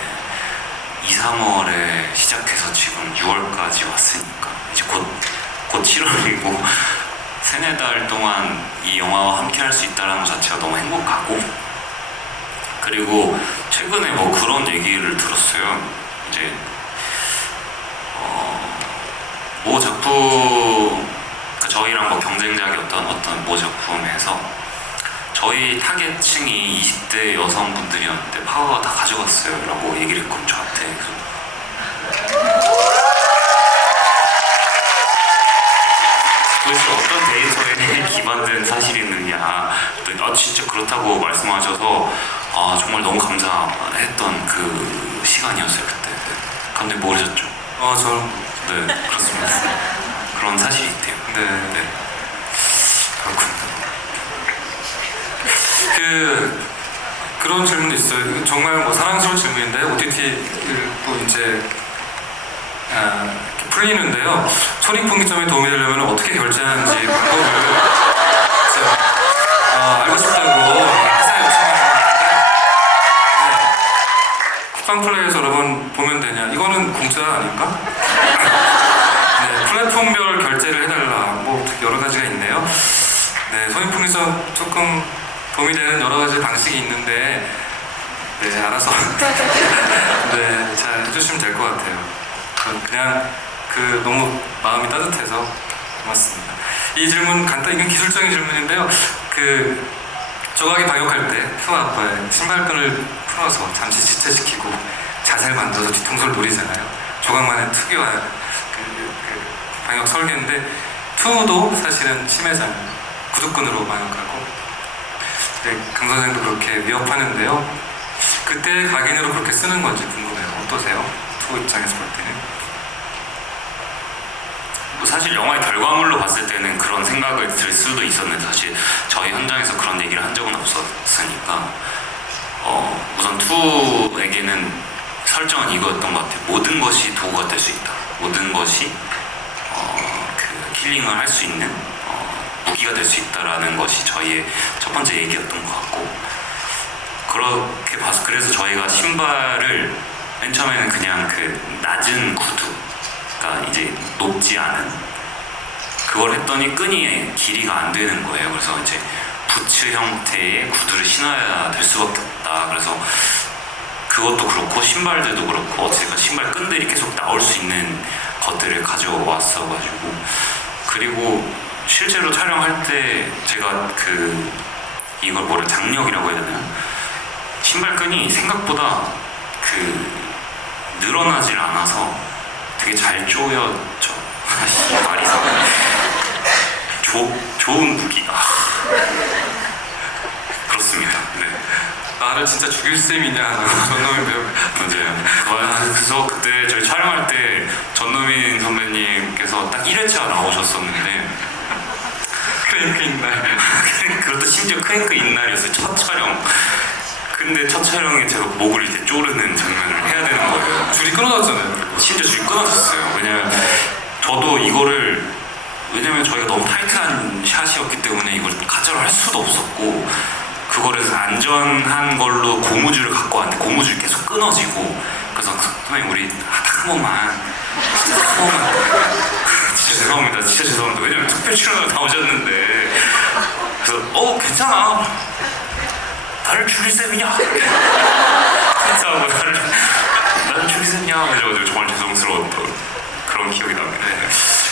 2, 3월에 시작해서 지금 6월까지 왔으니까 이제 곧 7월이고 3-4달 동안 이 영화와 함께 할 수 있다는 것 자체가 너무 행복하고 그리고 최근에 그런 얘기를 들었어요. 이제 모 작품 저희랑 경쟁작이었던 어떤 모 작품에서 저희 타겟층이 20대 여성분들이었는데 파워가 다 가져갔어요 라고 얘기를 했거든요 저한테. 도대체 어떤 데이터에 기반된 사실이 있느냐 진짜 그렇다고 말씀하셔서 정말 너무 감사했던 그 시간이었어요 그때. 감독님 모르셨죠? 저는 네 그렇습니다. 그런 사실이 있대요. 네. 그렇군요. 그런 질문도 있어요. 정말 사랑스러운 질문인데 OTT도 이제 이렇게 풀리는데요. 손익분기점에 도움이 되려면 어떻게 결제하는지 방법을 알고 싶다고 회사에 요청하는데 쿠팡플레이에서 여러분 보면 되냐? 이거는 공짜 아닌가? 네, 플랫폼별 결제를 해달라. 네, 소인풍에서 조금 도움이 되는 여러 가지 방식이 있는데, 네, 알아서 네, 잘 해주시면 될 것 같아요. 그냥 너무 마음이 따뜻해서 고맙습니다. 이 질문 간단히 이건 기술적인 질문인데요. 조각이 방역할 때 푸 아빠의 신발끈을 풀어서 잠시 지체시키고 자세를 만들어서 뒤통수를 노리잖아요. 조각만의 특유한 방역 설계인데 투도 사실은 치매장 구두끈으로 방역하고 강 선생도 그렇게 위협하는데요. 그때 각인으로 그렇게 쓰는 건지 궁금해요. 어떠세요? 투 입장에서 볼 때는? 뭐 사실 영화의 결과물로 봤을 때는 그런 생각을 들 수도 있었는데 사실 저희 현장에서 그런 얘기를 한 적은 없었으니까 우선 투에게는 설정은 이거였던 것 같아요. 모든 것이 도구가 될 수 있다. 모든 것이 힐링을 할 수 있는 무기가 될 수 있다라는 것이 저희의 첫 번째 얘기였던 것 같고 그렇게 봐서 그래서 저희가 신발을 맨 처음에는 그냥 낮은 구두가 이제 높지 않은 그걸 했더니 끈이 길이가 안 되는 거예요. 그래서 이제 부츠 형태의 구두를 신어야 될 수밖에 없다. 그래서 그것도 그렇고 신발들도 그렇고 제가 신발 끈들이 계속 나올 수 있는 것들을 가져왔어가지고 그리고 실제로 촬영할 때 제가 이걸 장력이라고 해야 되나요? 신발끈이 생각보다 늘어나질 않아서 되게 잘 조여져. 말이 좋은 무기가 그렇습니다. 네. 나를 진짜 죽일 셈이냐 전노민 배우. 맞아요. 그래서 그때 저희 촬영할 때 전노민 선배님께서 딱 1회차 나오셨었는데 크랭크 있날 그것도 심지어 크랭크 인날이었어요. 첫 촬영. 근데 첫 촬영에 제가 목을 이제 조르는 장면을 해야 되는 거예요. 줄이 끊어졌잖아요. 심지어 줄이 끊어졌어요. 왜냐면 저도 왜냐면 저희가 너무 타이트한 샷이었기 때문에 이걸 가짜로 할 수도 없었고 그거를 안전한 걸로 고무줄을 갖고 왔는데 고무줄이 계속 끊어지고 그래서 선생님 우리 한 번만 진짜 죄송합니다. 왜냐면 특별 출연을 다 오셨는데 그래서 괜찮아 나를 죽일 셈이냐 진짜 나를 죽일 셈이냐 그래가지고 정말 죄송스러웠던 그런 기억이 납니다.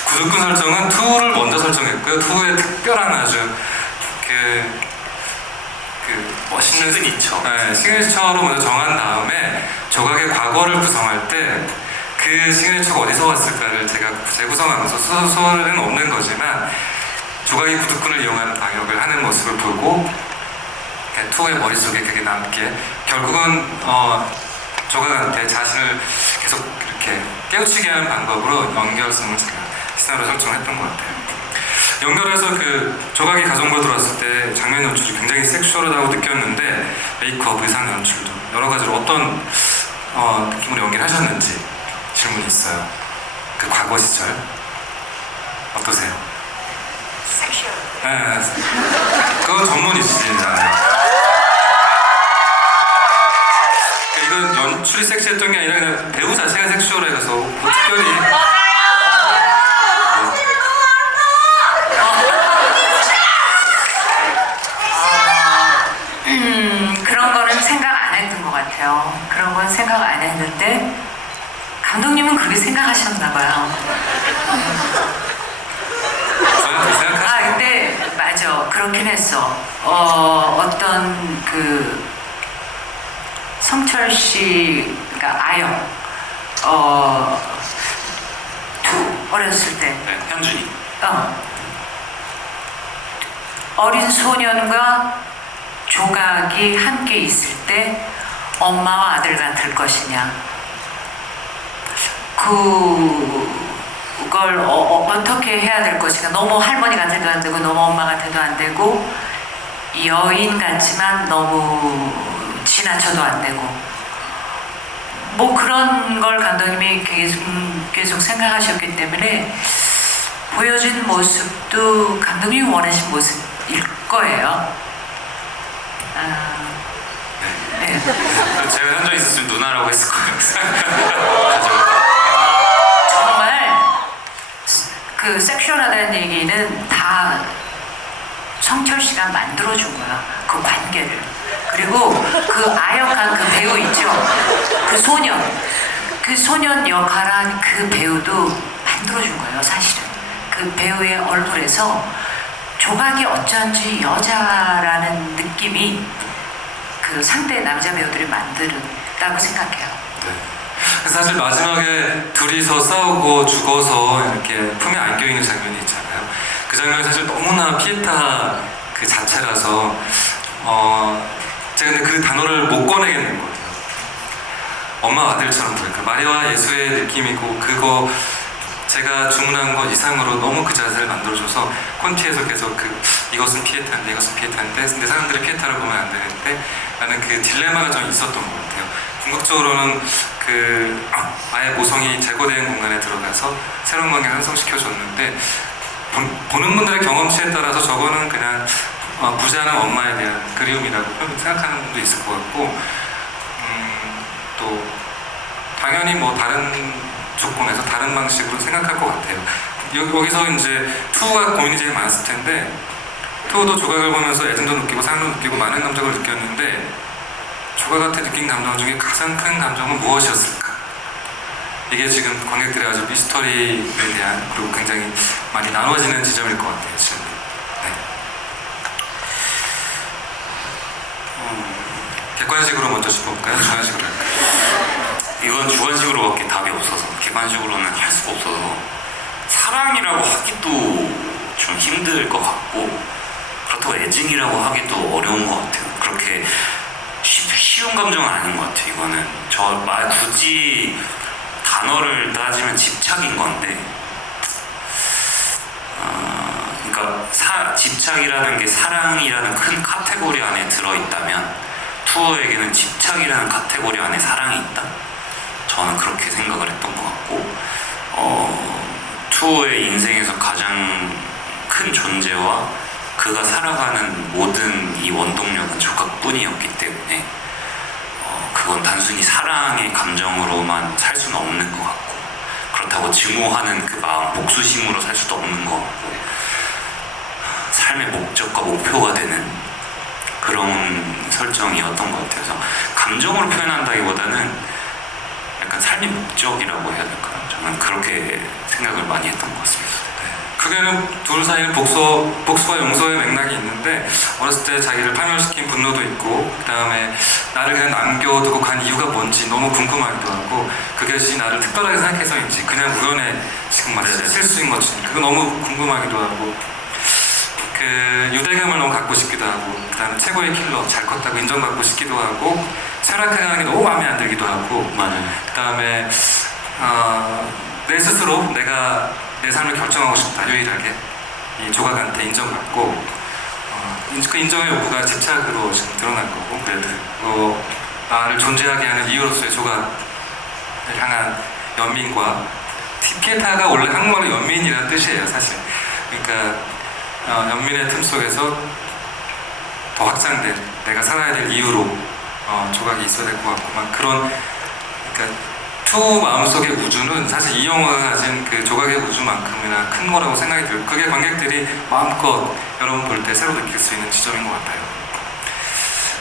구두끈 설정은 투를 먼저 설정했고요. 투의 특별한 아주 멋있는 시그니처로 먼저 정한 다음에 조각의 과거를 구성할 때 그 시그니처가 어디서 왔을까를 제가 재구성하면서 소설은 없는 거지만 조각이 구두끈을 이용한 방역을 하는 모습을 보고 투의 머릿속에 그게 남게 결국은 조각한테 자신을 계속 이렇게 깨우치게 하는 방법으로 연결성을 제가 시나리오 설정했던 것 같아요. 연결해서 조각이 가정부로 들어왔을 때 장면 연출이 굉장히 섹슈얼하다고 느꼈는데 메이크업, 의상 연출도 여러 가지로 어떤 느낌으로 연기하셨는지 질문이 있어요. 과거 시절 어떠세요? 섹슈얼. 네, 그건 전문이시잖아요. 이건 연출이 섹시했던 게 아니라 그냥 배우 자체가 섹슈얼해서 특별히 그런 거는 생각 안 했던 것 같아요. 그런 건 생각 안 했는데 감독님은 그렇게 생각하셨나 봐요. 근데 맞아. 그렇긴 했어. 어떤 성철 씨가 아영 어렸을 때 현준이 어린 소년과 조각이 함께 있을 때 엄마와 아들 같을 것이냐 그걸 어떻게 해야 될 것인가 너무 할머니 같아도 안 되고 너무 엄마 같아도 안 되고 여인 같지만 너무 지나쳐도 안 되고 뭐 그런 걸 감독님이 계속 생각하셨기 때문에 보여준 모습도 감독님이 원하신 모습일 거예요. 네. 제가 현장에 있었으면 누나라고 했을 거예요. 정말 섹슈얼하다는 얘기는 다 성철 씨가 만들어준 거야. 그 관계를. 그리고 그 아역한 그 배우 있죠. 그 소년 역할한 그 배우도 만들어준 거예요, 사실은. 그 배우의 얼굴에서 조각이 어쩐지 여자라는 느낌이 그 상대 남자 배우들이 만들었다고 생각해요. 네. 사실 마지막에 둘이서 싸우고 죽어서 이렇게 품에 안겨 있는 장면이 있잖아요. 그 장면이 사실 너무나 피에타 그 자체라서 제가 근데 그 단어를 못 꺼내겠는 거예요. 엄마 아들처럼 보니까 마리아와 예수의 느낌이고 그거 제가 주문한 것 이상으로 너무 그 자세를 만들어줘서 콘티에서 계속 이것은 피에타인데 이것은 피에타인데 근데 사람들이 피에타를 보면 안 되는데 라는 그 딜레마가 좀 있었던 것 같아요. 궁극적으로는 아예 모성이 제거된 공간에 들어가서 새로운 관계를 형성시켜줬는데 보는 분들의 경험치에 따라서 저거는 그냥 부자는 엄마에 대한 그리움이라고 생각하는 분도 있을 것 같고 또 당연히 뭐 다른 조건에서 다른 방식으로 생각할 것 같아요. 여기서 이제 투가 고민이 제일 많았을 텐데 투도 조각을 보면서 애정도 느끼고 사랑도 느끼고 많은 감정을 느꼈는데 조각한테 느낀 감정 중에 가장 큰 감정은 무엇이었을까? 이게 지금 관객들의 아주 미스터리에 대한 그리고 굉장히 많이 나눠지는 지점일 것 같아요. 지금. 네. 객관식으로 먼저 짚어볼까요? 주관식으로 할까요? 이건 주관식으로밖에 답이 없어서 객관식으로는 할 수가 없어서 사랑이라고 하기도 좀 힘들 것 같고 그렇다고 애증이라고 하기도 어려운 것 같아요. 그렇게 쉬운 감정은 아닌 것 같아요. 이거는 굳이 단어를 따지면 집착인 건데 그러니까 집착이라는 게 사랑이라는 큰 카테고리 안에 들어있다면 투어에게는 집착이라는 카테고리 안에 사랑이 있다? 저는 그렇게 생각을 했던 것 같고 투어의 인생에서 가장 큰 존재와 그가 살아가는 모든 이 원동력은 조각뿐이었기 때문에 그건 단순히 사랑의 감정으로만 살 수는 없는 것 같고 그렇다고 증오하는 그 마음, 복수심으로 살 수도 없는 것 같고 삶의 목적과 목표가 되는 그런 설정이었던 것 같아요. 그래서 감정으로 표현한다기보다는 약간 삶의 목적이라고 해야 될까요? 저는 그렇게 생각을 많이 했던 것 같습니다. 크게는 둘 사이는 복수와 용서의 맥락이 있는데 어렸을 때 자기를 파멸시킨 분노도 있고 그 다음에 나를 그냥 남겨두고 간 이유가 뭔지 너무 궁금하기도 하고 그것이 나를 특별하게 생각해서인지 그냥 우연의 지금 마치 실수인 것처럼 그거 너무 궁금하기도 하고 그 유대감을 너무 갖고 싶기도 하고 그 다음에 최고의 킬러 잘 컸다고 인정받고 싶기도 하고 쇠락하는 게 너무 마음에 안 들기도 하고 그 다음에 내 스스로 내가 내 삶을 결정하고 싶다 유일하게 이 조각한테 인정받고 그 인정의 욕구가 집착으로 지금 드러난 거고 그리고 나를 존재하게 하는 이유로서의 조각을 향한 연민과 피에타가 원래 한국말로 연민이라는 뜻이에요 사실. 그러니까 연민의 틈 속에서 더 확장된 내가 살아야 될 이유로 조각이 있어야 될 것 같구만 그런 그러니까 투 마음속의 우주는 사실 이 영화가 가진 그 조각의 우주만큼이나 큰 거라고 생각이 들고 그게 관객들이 마음껏 여러분 볼 때 새로 느낄 수 있는 지점인 것 같아요.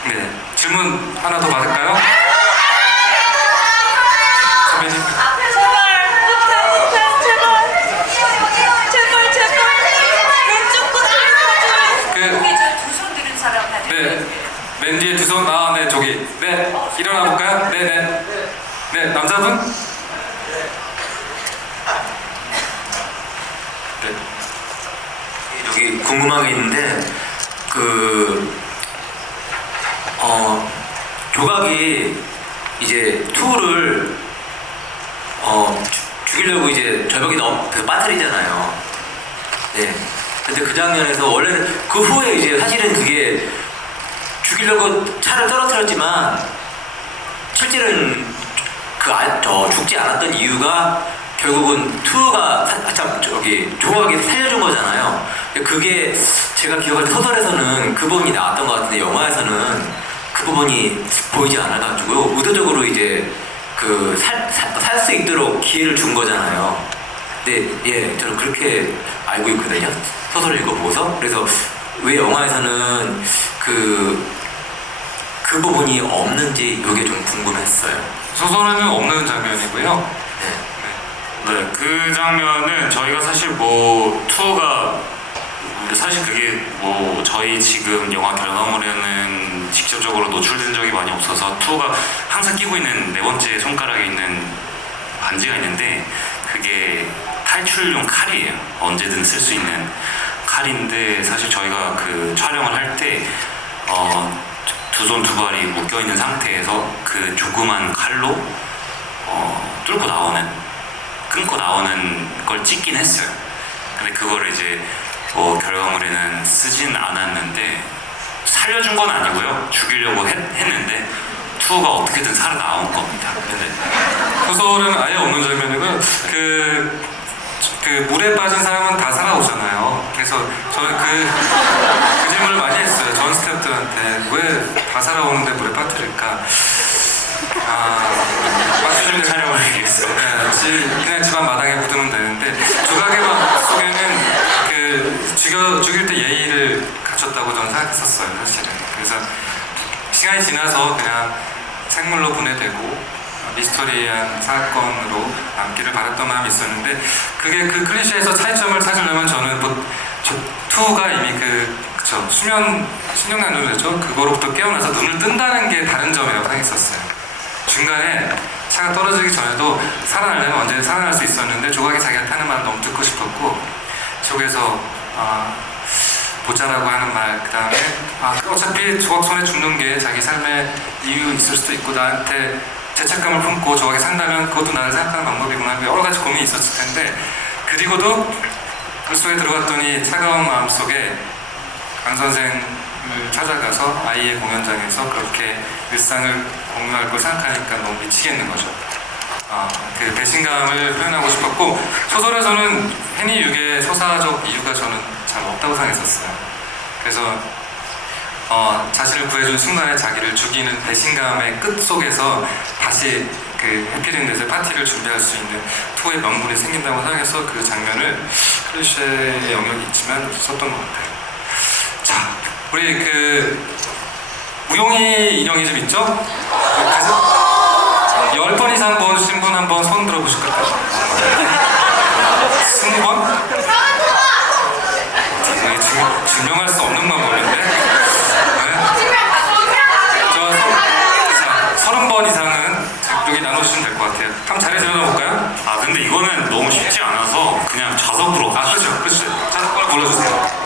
네, 질문 하나 더 받을까요? 선배님. 네, 맨 뒤에 두 손, 네, 저기. 네, 일어나 볼까요? 네네. 네, 남자분? 네. 여기 궁금한 게 있는데, 조각이 이제 투를, 죽이려고 이제 절벽에 빠뜨리잖아요. 네. 근데 그 장면에서 원래는 그 후에 이제 사실은 그게 죽이려고 차를 떨어뜨렸지만 실제로는 죽지 않았던 이유가 결국은 투가 조각이 살려준 거잖아요. 그게 제가 기억할 때 소설에서는 그 부분이 나왔던 것 같은데 영화에서는 그 부분이 보이지 않아가지고 의도적으로 이제 살 수 있도록 기회를 준 거잖아요. 근데 저는 그렇게 알고 있거든요. 소설을 읽어보고서. 그래서 왜 영화에서는 그 부분이 없는지 이게 좀 궁금했어요. 소설에는 없는 장면이고요. 네, 그 장면은 저희가 사실 뭐 투어가 사실 그게 뭐 저희 지금 영화 결과물에는 직접적으로 노출된 적이 많이 없어서 투어가 항상 끼고 있는 네 번째 손가락에 있는 반지가 있는데 그게 탈출용 칼이에요. 언제든 쓸 수 있는 칼인데 사실 저희가 그 촬영을 할 때 두 손 두 발이 묶여 있는 상태에서 그 조그만 칼로 끊고 나오는 걸 찍긴 했어요. 근데 그거를 이제 뭐 결과물에는 쓰진 않았는데 살려준 건 아니고요. 죽이려고 했는데 투가 어떻게든 살아나온 겁니다. 근데 소설은 아예 없는 장면이고요. 그 물에 빠진 사람은 다 살아오잖아요. 그래서 저는 그 질문을 많이 했어요. 전 스태프들한테 왜 다 살아오는데 물에 빠뜨릴까? 빠뜨리는 촬영을 얘기했어요. 네, 그냥 집안 마당에 묻으면 되는데 조각의 방 속에는 죽일 때 예의를 갖췄다고 저는 생각했었어요, 사실은. 그래서 시간이 지나서 그냥 생물로 분해되고 미스터리한 사건으로 남기를 바랐던 마음이 있었는데 그게 그 클리셰에서 차이점을 찾으려면 저는 투가 이미 신경난 눈이죠. 그거로부터 깨어나서 눈을 뜬다는 게 다른 점이라고 생각했었어요. 중간에 차가 떨어지기 전에도 살아나려면 언제든 살아날 수 있었는데 조각이 자기한테 하는 말 너무 듣고 싶었고 속에서 보자라고 하는 말, 그 다음에 어차피 조각 손에 죽는 게 자기 삶의 이유 있을 수도 있고 나한테 죄책감을 품고 조각에 산다면 그것도 나를 생각하는 방법이구나. 여러 가지 고민이 있었을 텐데 그리고도 그 속에 들어갔더니 차가운 마음속에 강 선생을 찾아가서 아이의 공연장에서 그렇게 일상을 공유할 걸 생각하니까 너무 미치겠는 거죠. 그 배신감을 표현하고 싶었고 소설에서는 해니 육의 서사적 이유가 저는 잘 없다고 생각했었어요. 그래서 자신을 구해준 순간에 자기를 죽이는 배신감의 끝 속에서 다시 그 해피랜드에서 파티를 준비할 수 있는 투의 명분이 생긴다고 생각해서 그 장면을 클리셰의 영역이 있지만 썼던 것 같아요. 자, 우리 우용이 인형이 좀 있죠? 그래서 10번 이상 보신 분 한번 손 들어보실까요? 20번? 증명할 수 없는 방법인데 30번 이상은 여기 나눠주시면 될 것 같아요. 한번 자리 들어볼까요? 근데 이거는 너무 쉽지 않아서 그냥 자석으로 그렇죠. 자석으로 불러주세요.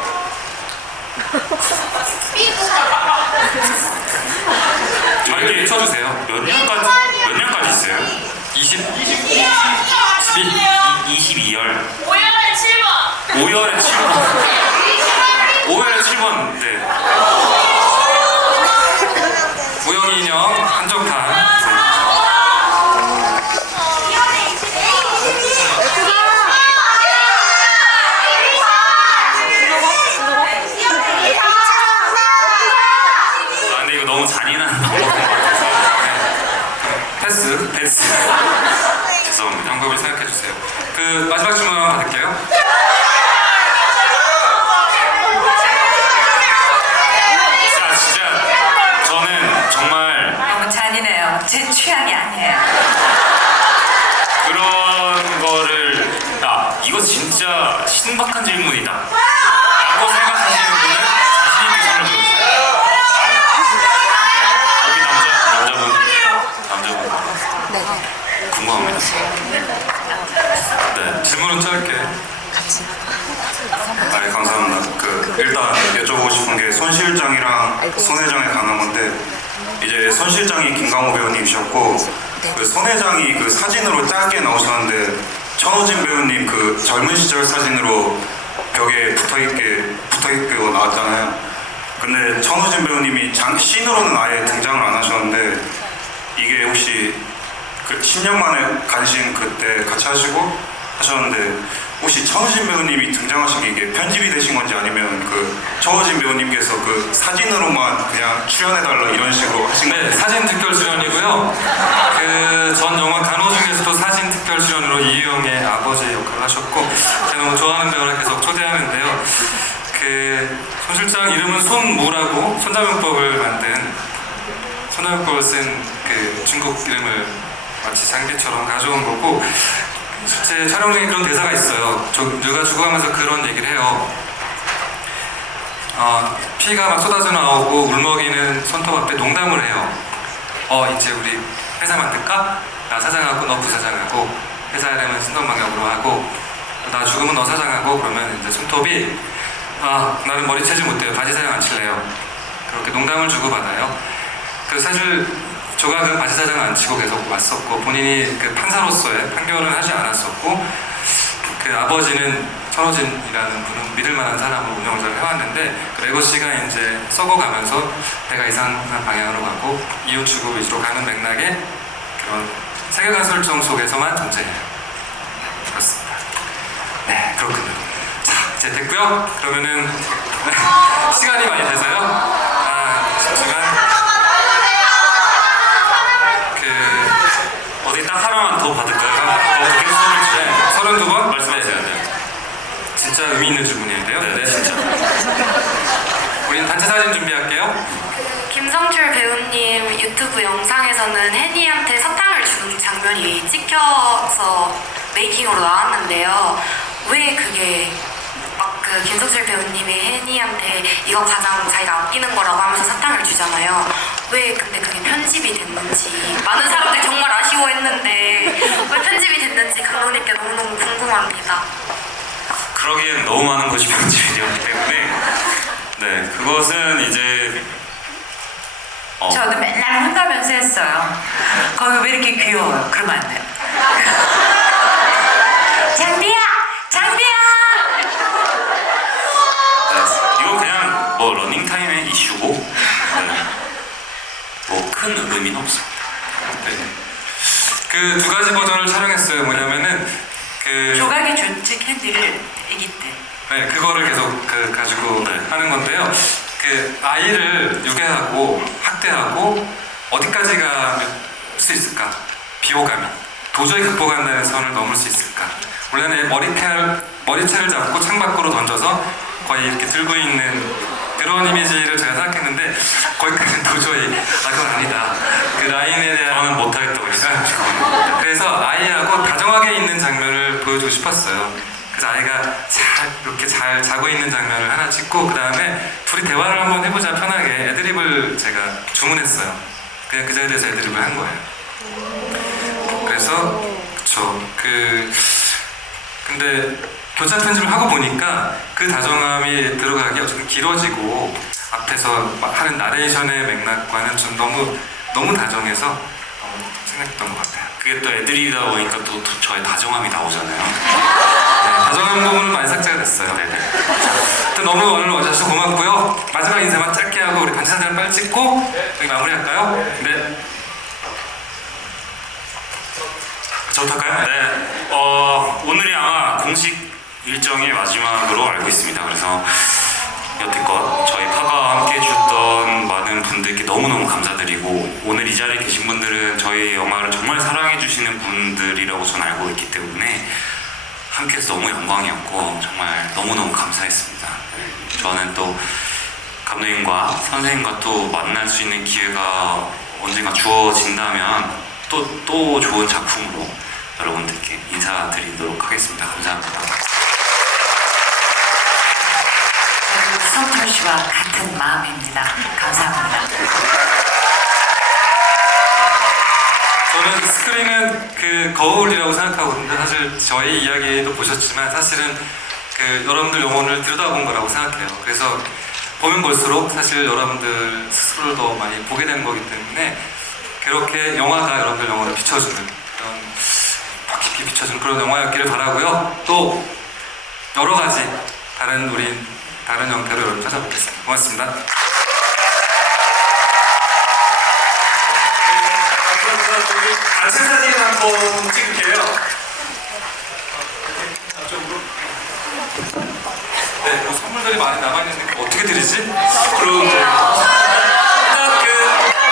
저희를 외쳐주세요. 몇 년까지 있어요? 22열 5열에 7번 네. 우영이 인형 한정판. 근데 이거 너무 잔인한 방법인 것 같아서 패스. 죄송합니다. 방법을 생각해주세요. 마지막 질문 한번 받을게요. 진짜 저는 정말 너무 잔인해요. 제 취향이 아니에요. 그런 거를 이거 진짜 신박한 질문이다 라고 생각하시는 분은 자신 있게 손을 들어주세요. 남자분 궁금합니다. 네, 질문은 짧게. 네, 감사합니다. 일단 여쭤보고 싶은 게 손 실장이랑 손 회장에 관한 건데 이제 손 실장이 김강호 배우님이셨고 손 회장이 사진으로 짧게 나오셨는데 천호진 배우님 젊은 시절 사진으로 벽에 붙어있게 나왔잖아요. 근데 천호진 배우님이 씬으로는 아예 등장을 안 하셨는데 이게 혹시 10년 만에 간신 그때 같이 하셨는데 혹시 천호진 배우님이 등장하신 게 이게 편집이 되신 건지 아니면 천호진 배우님께서 사진으로만 그냥 출연해달라 이런 식으로 하신 건지? 네, 사진 특별 출연이고요. 전 영화 간호 중에서도 사진 특별 출연으로 이유영의 아버지 역할을 하셨고 제가 너무 좋아하는 배우라 계속 초대하는데요. 손 실장 이름은 손무라고 손자병법을 만든 손자병법을 쓴 그 중국 이름을 마치 장비처럼 가져온 거고 실제 촬영 중에 그런 대사가 있어요. 누가 죽어가면서 그런 얘기를 해요. 피가 막 쏟아져 나오고 울먹이는 손톱 앞에 농담을 해요. 이제 우리 회사 만들까? 나 사장하고 너 부사장하고 회사 이름은 신동방역으로 하고 나 죽으면 너 사장하고 그러면 이제 손톱이 나는 머리 채지 못해요. 바지 사장 안 칠래요. 그렇게 농담을 주고받아요. 그래서 사실 조각은 바지 사장을 안 치고 계속 왔었고 본인이 그 판사로서의 판결은 하지 않았었고 그 아버지는 천호진이라는 분은 믿을 만한 사람으로 운영을 잘 해왔는데 그 레거시가 이제 썩어가면서 내가 이상한 방향으로 가고 이웃 주거 위주로 가는 맥락의 그런 세계관 설정 속에서만 존재해요. 그렇습니다. 네, 그렇군요. 자, 이제 됐고요. 그러면은 시간이 많이 돼서요. 쉽지만 어디 딱 하나만 더 받을까요? 어떻게 수업을 32번 말씀해 주셔야 돼요. 진짜 의미 있는 질문이에요. 네, 진짜. 우리는 단체 사진 준비할게요. 김성철 배우님 유튜브 영상에서는 혜니한테 사탕을 주는 장면이 찍혀서 메이킹으로 나왔는데요. 왜 그게 그 김성철 배우님이 혜니한테 이거 가장 자기가 아끼는 거라고 하면서 사탕을 주잖아요. 왜 근데 그게 편집이 됐는지 많은 사람들이 정말 아쉬워했는데 왜 편집이 됐는지 감독님께 너무너무 궁금합니다. 그러기엔 너무 많은 것이 편집이 되었기 때문에 네, 그것은 이제 저도 맨날 혼나면서 했어요. 거기 왜 이렇게 귀여워요? 그러면 안 돼요. 장비야! 장비야! 이건 그냥 뭐 러닝타임의 이슈고 뭐 큰 의미는 없습니다. 그 두 가지 버전을 촬영했어요. 뭐냐면은 그 조각이 좋지 캔디를 아기 때. 네, 그거를 계속 가지고 하는 건데요. 그 아이를 유괴하고 학대하고 어디까지 가면 수 있을까? 비호감이 도저히 극복 안 되는 선을 넘을 수 있을까? 원래는 머리채를 잡고 창밖으로 던져서 거의 이렇게 들고 있는 그런 이미지를 제가 생각했는데 거기까지는 도저히 그건 아니다. 그 라인에 대한 저는 못하겠다고 했어요. 그래서 아이하고 다정하게 있는 장면을 보여주고 싶었어요. 그래서 아이가 이렇게 잘 자고 있는 장면을 하나 찍고 그 다음에 둘이 대화를 한번 해보자 편하게 애드립을 제가 주문했어요. 그냥 그 자리에서 애드립을 한 거예요. 그래서 그쵸. 근데 교차 편집을 하고 보니까 그 다정함이 들어가기 어쨌든 길어지고 앞에서 하는 나레이션의 맥락과는 좀 너무 다정해서 생각했던 것 같아요. 그게 또 애들이다 보니까 또 저의 다정함이 나오잖아요. 네, 다정한 부분은 많이 삭제가 됐어요. 네네. 너무 오늘 와주셔서 고맙고요. 마지막 인사만 짧게 하고 우리 단체 사진을 빨리 찍고 여기 마무리할까요? 네. 저부터 할까요? 네. 오늘이 아마 공식 일정의 마지막으로 알고 있습니다. 그래서 여태껏 저희 파가와 함께 해주셨던 많은 분들께 너무너무 감사드리고 오늘 이 자리에 계신 분들은 저희 영화를 정말 사랑해주시는 분들이라고 저는 알고 있기 때문에 함께해서 너무 영광이었고 정말 너무너무 감사했습니다. 저는 또 감독님과 선생님과 또 만날 수 있는 기회가 언젠가 주어진다면 또 좋은 작품으로 여러분들께 인사드리도록 하겠습니다. 감사합니다. 성철 씨와 같은 마음입니다. 감사합니다. 저는 스크린은 그 거울이라고 생각하거든요. 사실 저희 이야기도 보셨지만 사실은 그 여러분들 영혼을 들여다본 거라고 생각해요. 그래서 보면 볼수록 사실 여러분들 스스로를 더 많이 보게 되는 거기 때문에 그렇게 영화가 여러분들 영혼을 비춰주는 그런 더 깊이 비춰주는 그런 영화였기를 바라고요. 또 여러 가지 다른 형태로 여러분 찾아뵙겠습니다. 고맙습니다. 단체 사진 한번 찍을게요. 네, 뭐 선물들이 많이 남아있는데 어떻게 드리지? 그럼 일단 그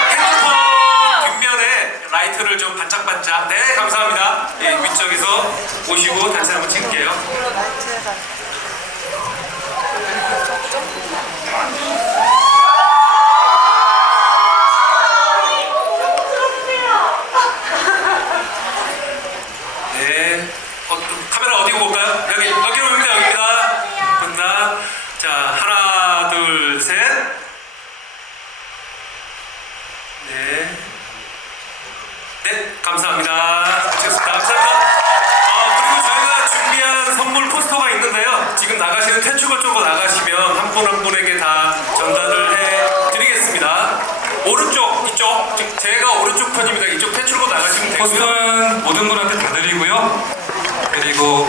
핸드폰 뒷면에 라이트를 좀 반짝반짝. 네, 감사합니다. 예, 위쪽에서 오시고 단체 한번 찍을게요. 그러면 퇴출구 쪽으로 나가시면 한 분 한 분에게 다 전달을 해 드리겠습니다. 오른쪽, 이쪽, 즉 제가 오른쪽 편입니다. 이쪽 퇴출구 나가시면 되고요. 포스터는 모든 분한테 다 드리고요. 그리고